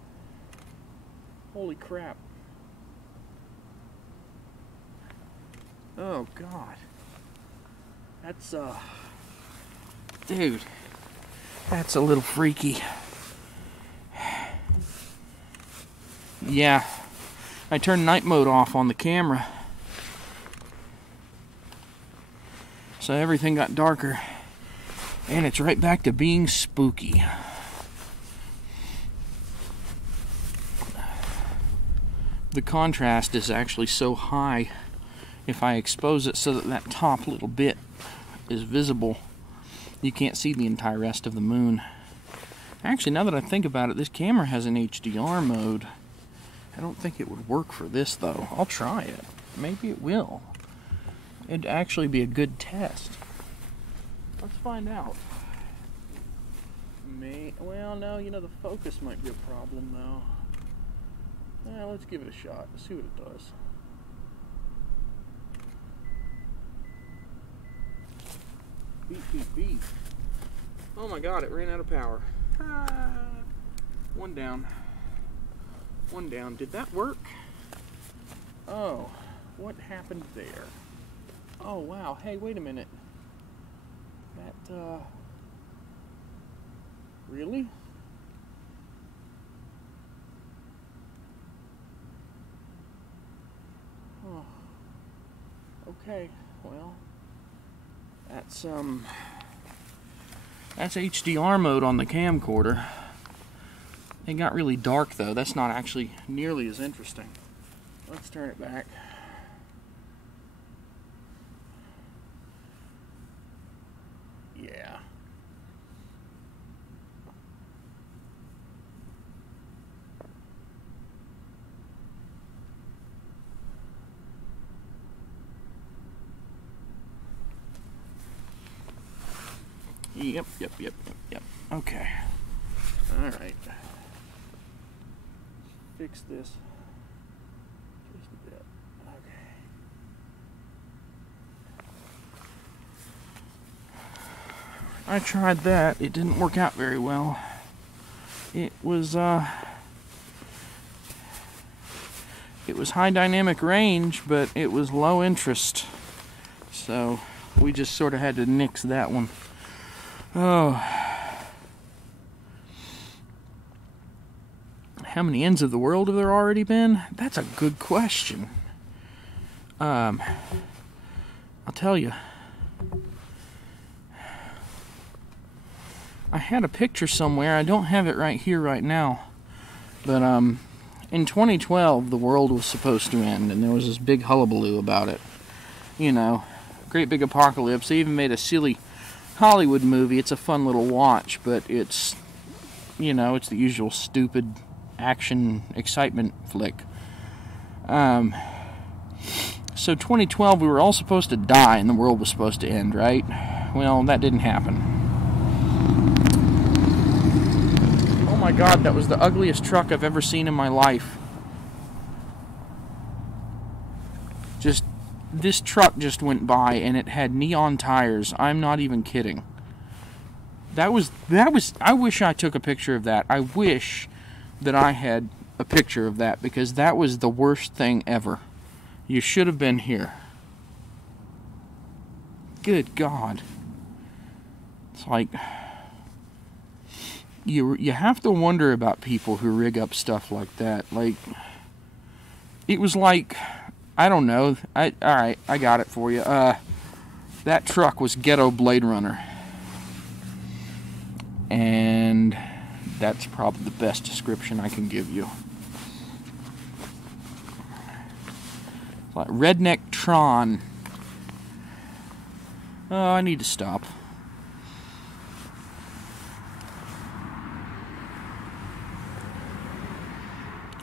Holy crap. Oh god. That's dude, that's a little freaky. Yeah, I turned night mode off on the camera, so everything got darker, and it's right back to being spooky. The contrast is actually so high, if I expose it so that that top little bit is visible, you can't see the entire rest of the moon. Actually, now that I think about it, this camera has an HDR mode. I don't think it would work for this though. I'll try it. Maybe it will. It'd actually be a good test. Let's find out. Well, no, you know, the focus might be a problem though. Well, let's give it a shot. Let's see what it does. Beep, beep, beep. Oh my god, it ran out of power. One down. One down. Did that work? Oh, what happened there? Oh, wow. Hey, wait a minute. That, really? Oh. Okay, well, that's HDR mode on the camcorder. It got really dark though. That's not actually nearly as interesting. Let's turn it back. Yeah. Yep. Okay. All right. Fix this just a bit. Okay. I tried that. It didn't work out very well. It was high dynamic range, but it was low interest. So we just sort of had to nix that one. Oh. How many ends of the world have there already been? That's a good question. I'll tell you. I had a picture somewhere. I don't have it right here right now. But in 2012, the world was supposed to end, and there was this big hullabaloo about it. You know, great big apocalypse. They even made a silly Hollywood movie. It's a fun little watch, but it's, you know, it's the usual stupid action excitement flick. So 2012, we were all supposed to die and the world was supposed to end, right? Well, that didn't happen. Oh my god, that was the ugliest truck I've ever seen in my life. This truck just went by and it had neon tires. I'm not even kidding. I wish I took a picture of that. I wish that I had a picture of that, because that was the worst thing ever. You should have been here. Good God. It's like, you have to wonder about people who rig up stuff like that. Like, it was like, I don't know. Alright, I got it for you. That truck was Ghetto Blade Runner. And that's probably the best description I can give you. Like Redneck Tron. Oh, I need to stop.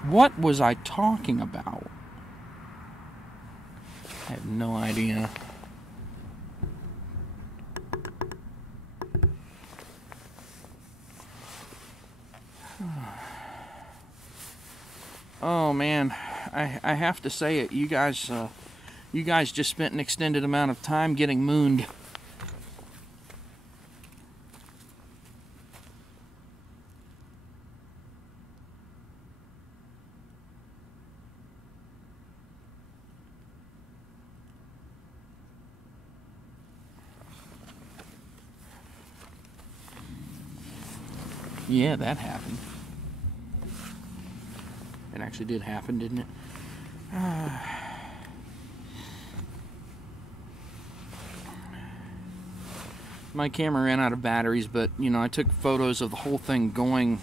What was I talking about? I have no idea. man, I have to say it. You guys just spent an extended amount of time getting mooned. Yeah, that happened. It actually did happen, didn't it? My camera ran out of batteries, but, you know, I took photos of the whole thing going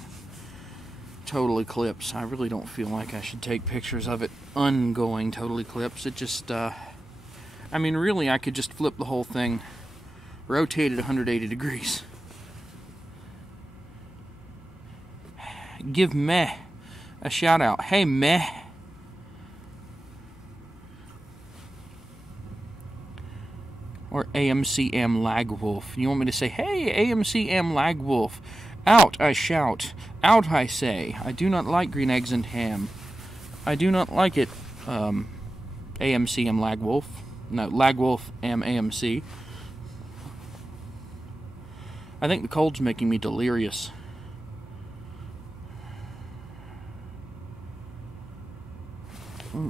total eclipse. I really don't feel like I should take pictures of it ungoing total eclipse. It just, I mean, really, I could just flip the whole thing, rotate it 180 degrees. Give meh a shout out. Hey meh. Or AMCM Lagwolf. You want me to say, hey AMCM Lagwolf. Out I shout. Out I say. I do not like green eggs and ham. I do not like it. AMCM Lagwolf. No, Lagwolf AMC. I think the cold's making me delirious.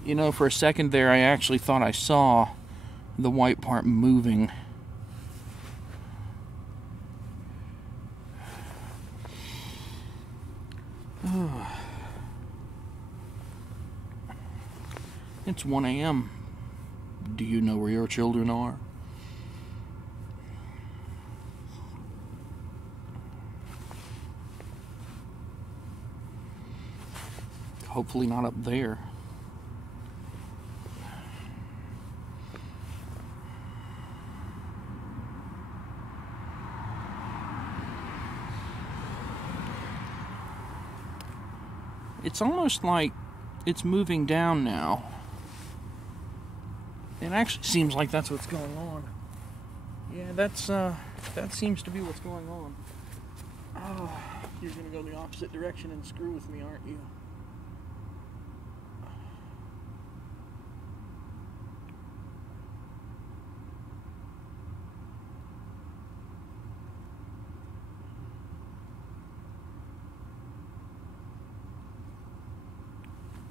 You know, for a second there, I actually thought I saw the white part moving. It's 1 a.m. Do you know where your children are? Hopefully not up there. It's almost like it's moving down now. It actually seems like that's what's going on. Yeah, that seems to be what's going on. Oh, you're gonna go the opposite direction and screw with me, aren't you?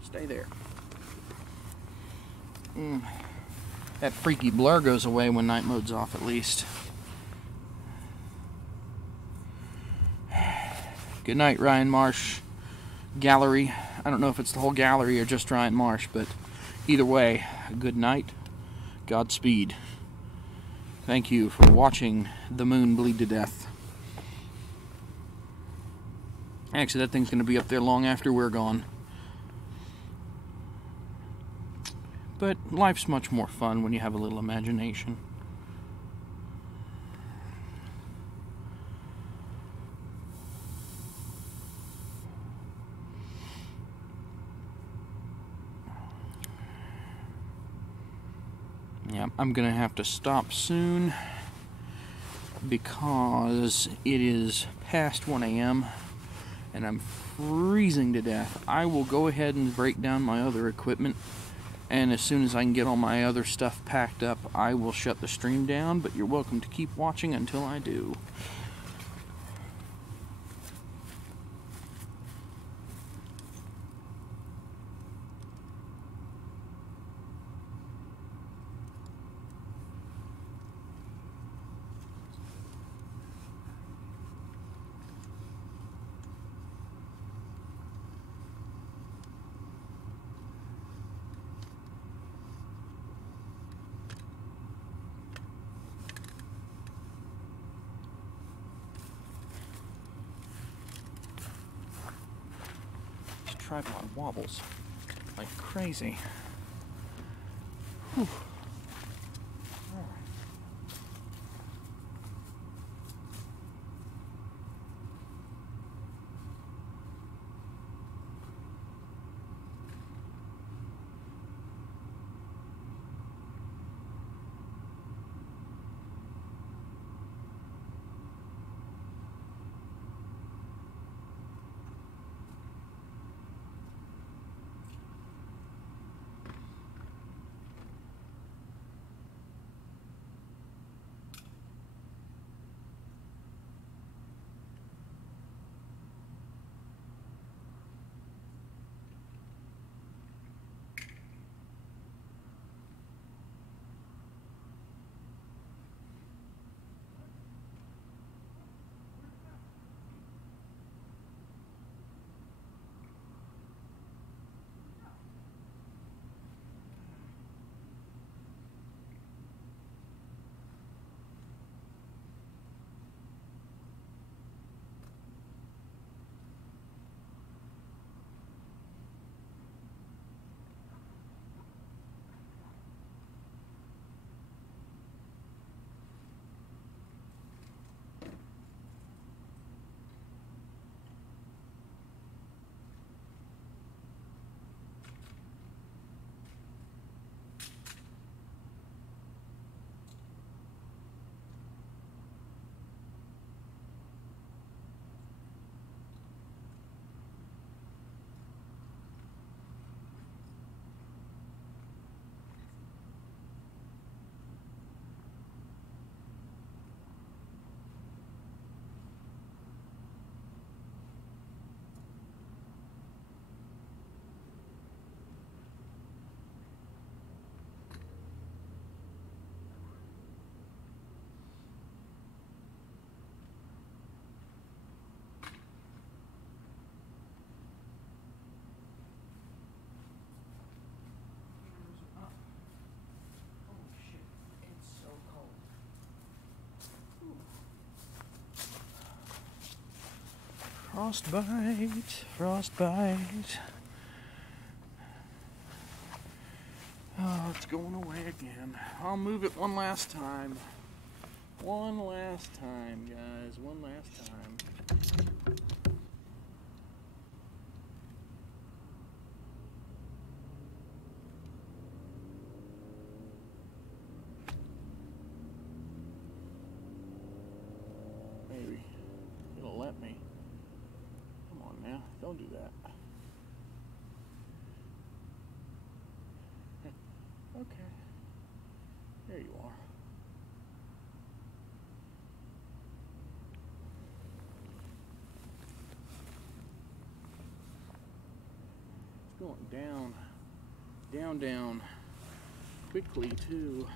Stay there. That freaky blur goes away when night mode's off, at least. Good night, Ryan Marsh Gallery. I don't know if it's the whole gallery or just Ryan Marsh, but either way, good night. Godspeed. Thank you for watching the moon bleed to death. Actually, that thing's going to be up there long after we're gone. But life's much more fun when you have a little imagination. Yeah, I'm gonna have to stop soon because it is past 1 a.m. and I'm freezing to death. I will go ahead and break down my other equipment, and as soon as I can get all my other stuff packed up, I will shut the stream down, but you're welcome to keep watching until I do. Tripod wobbles like crazy. Whew. All right. Frostbite, frostbite. Oh, it's going away again. I'll move it one last time. One last time, guys. One last time. Maybe it'll let me. Come on now. Don't do that. Okay. There you are. It's going down, down, down, quickly too.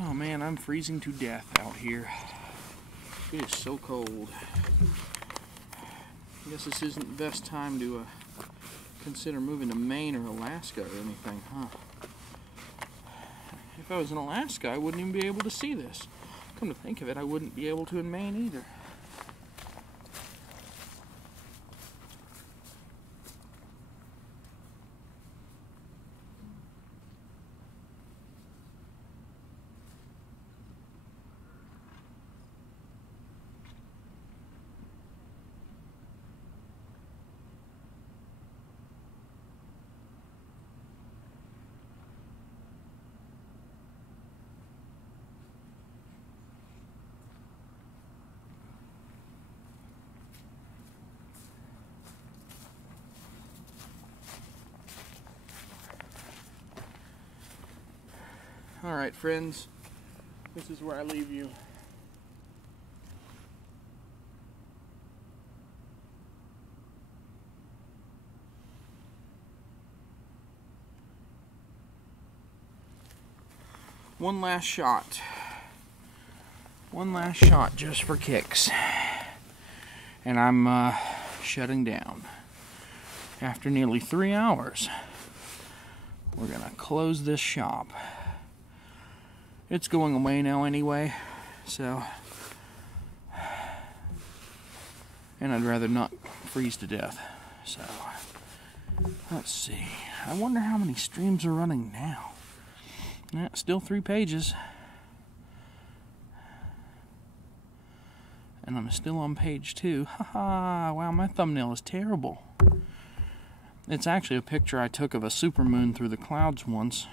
Oh man, I'm freezing to death out here. It is so cold. I guess this isn't the best time to consider moving to Maine or Alaska or anything, huh? If I was in Alaska, I wouldn't even be able to see this. Come to think of it, I wouldn't be able to in Maine either. Alright friends, this is where I leave you. One last shot. One last shot just for kicks. And I'm shutting down. After nearly 3 hours, we're gonna close this shop. It's going away now anyway, so, and I'd rather not freeze to death, so, let's see, I wonder how many streams are running now. Still 3 pages, and I'm still on page 2, haha, wow, my thumbnail is terrible. It's actually a picture I took of a supermoon through the clouds once,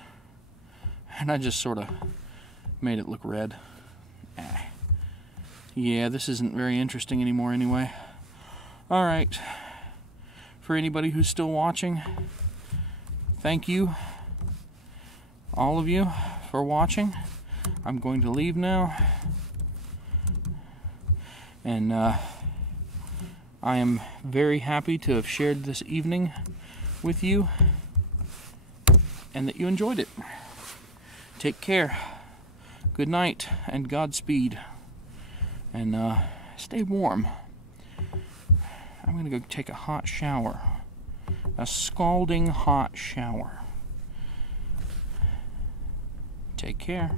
and I just sort of made it look red. Yeah, this isn't very interesting anymore anyway. Alright, for anybody who's still watching, thank you, all of you, for watching. I'm going to leave now, and I am very happy to have shared this evening with you, and that you enjoyed it. Take care. Good night and Godspeed, and stay warm. I'm gonna go take a hot shower, a scalding hot shower. Take care.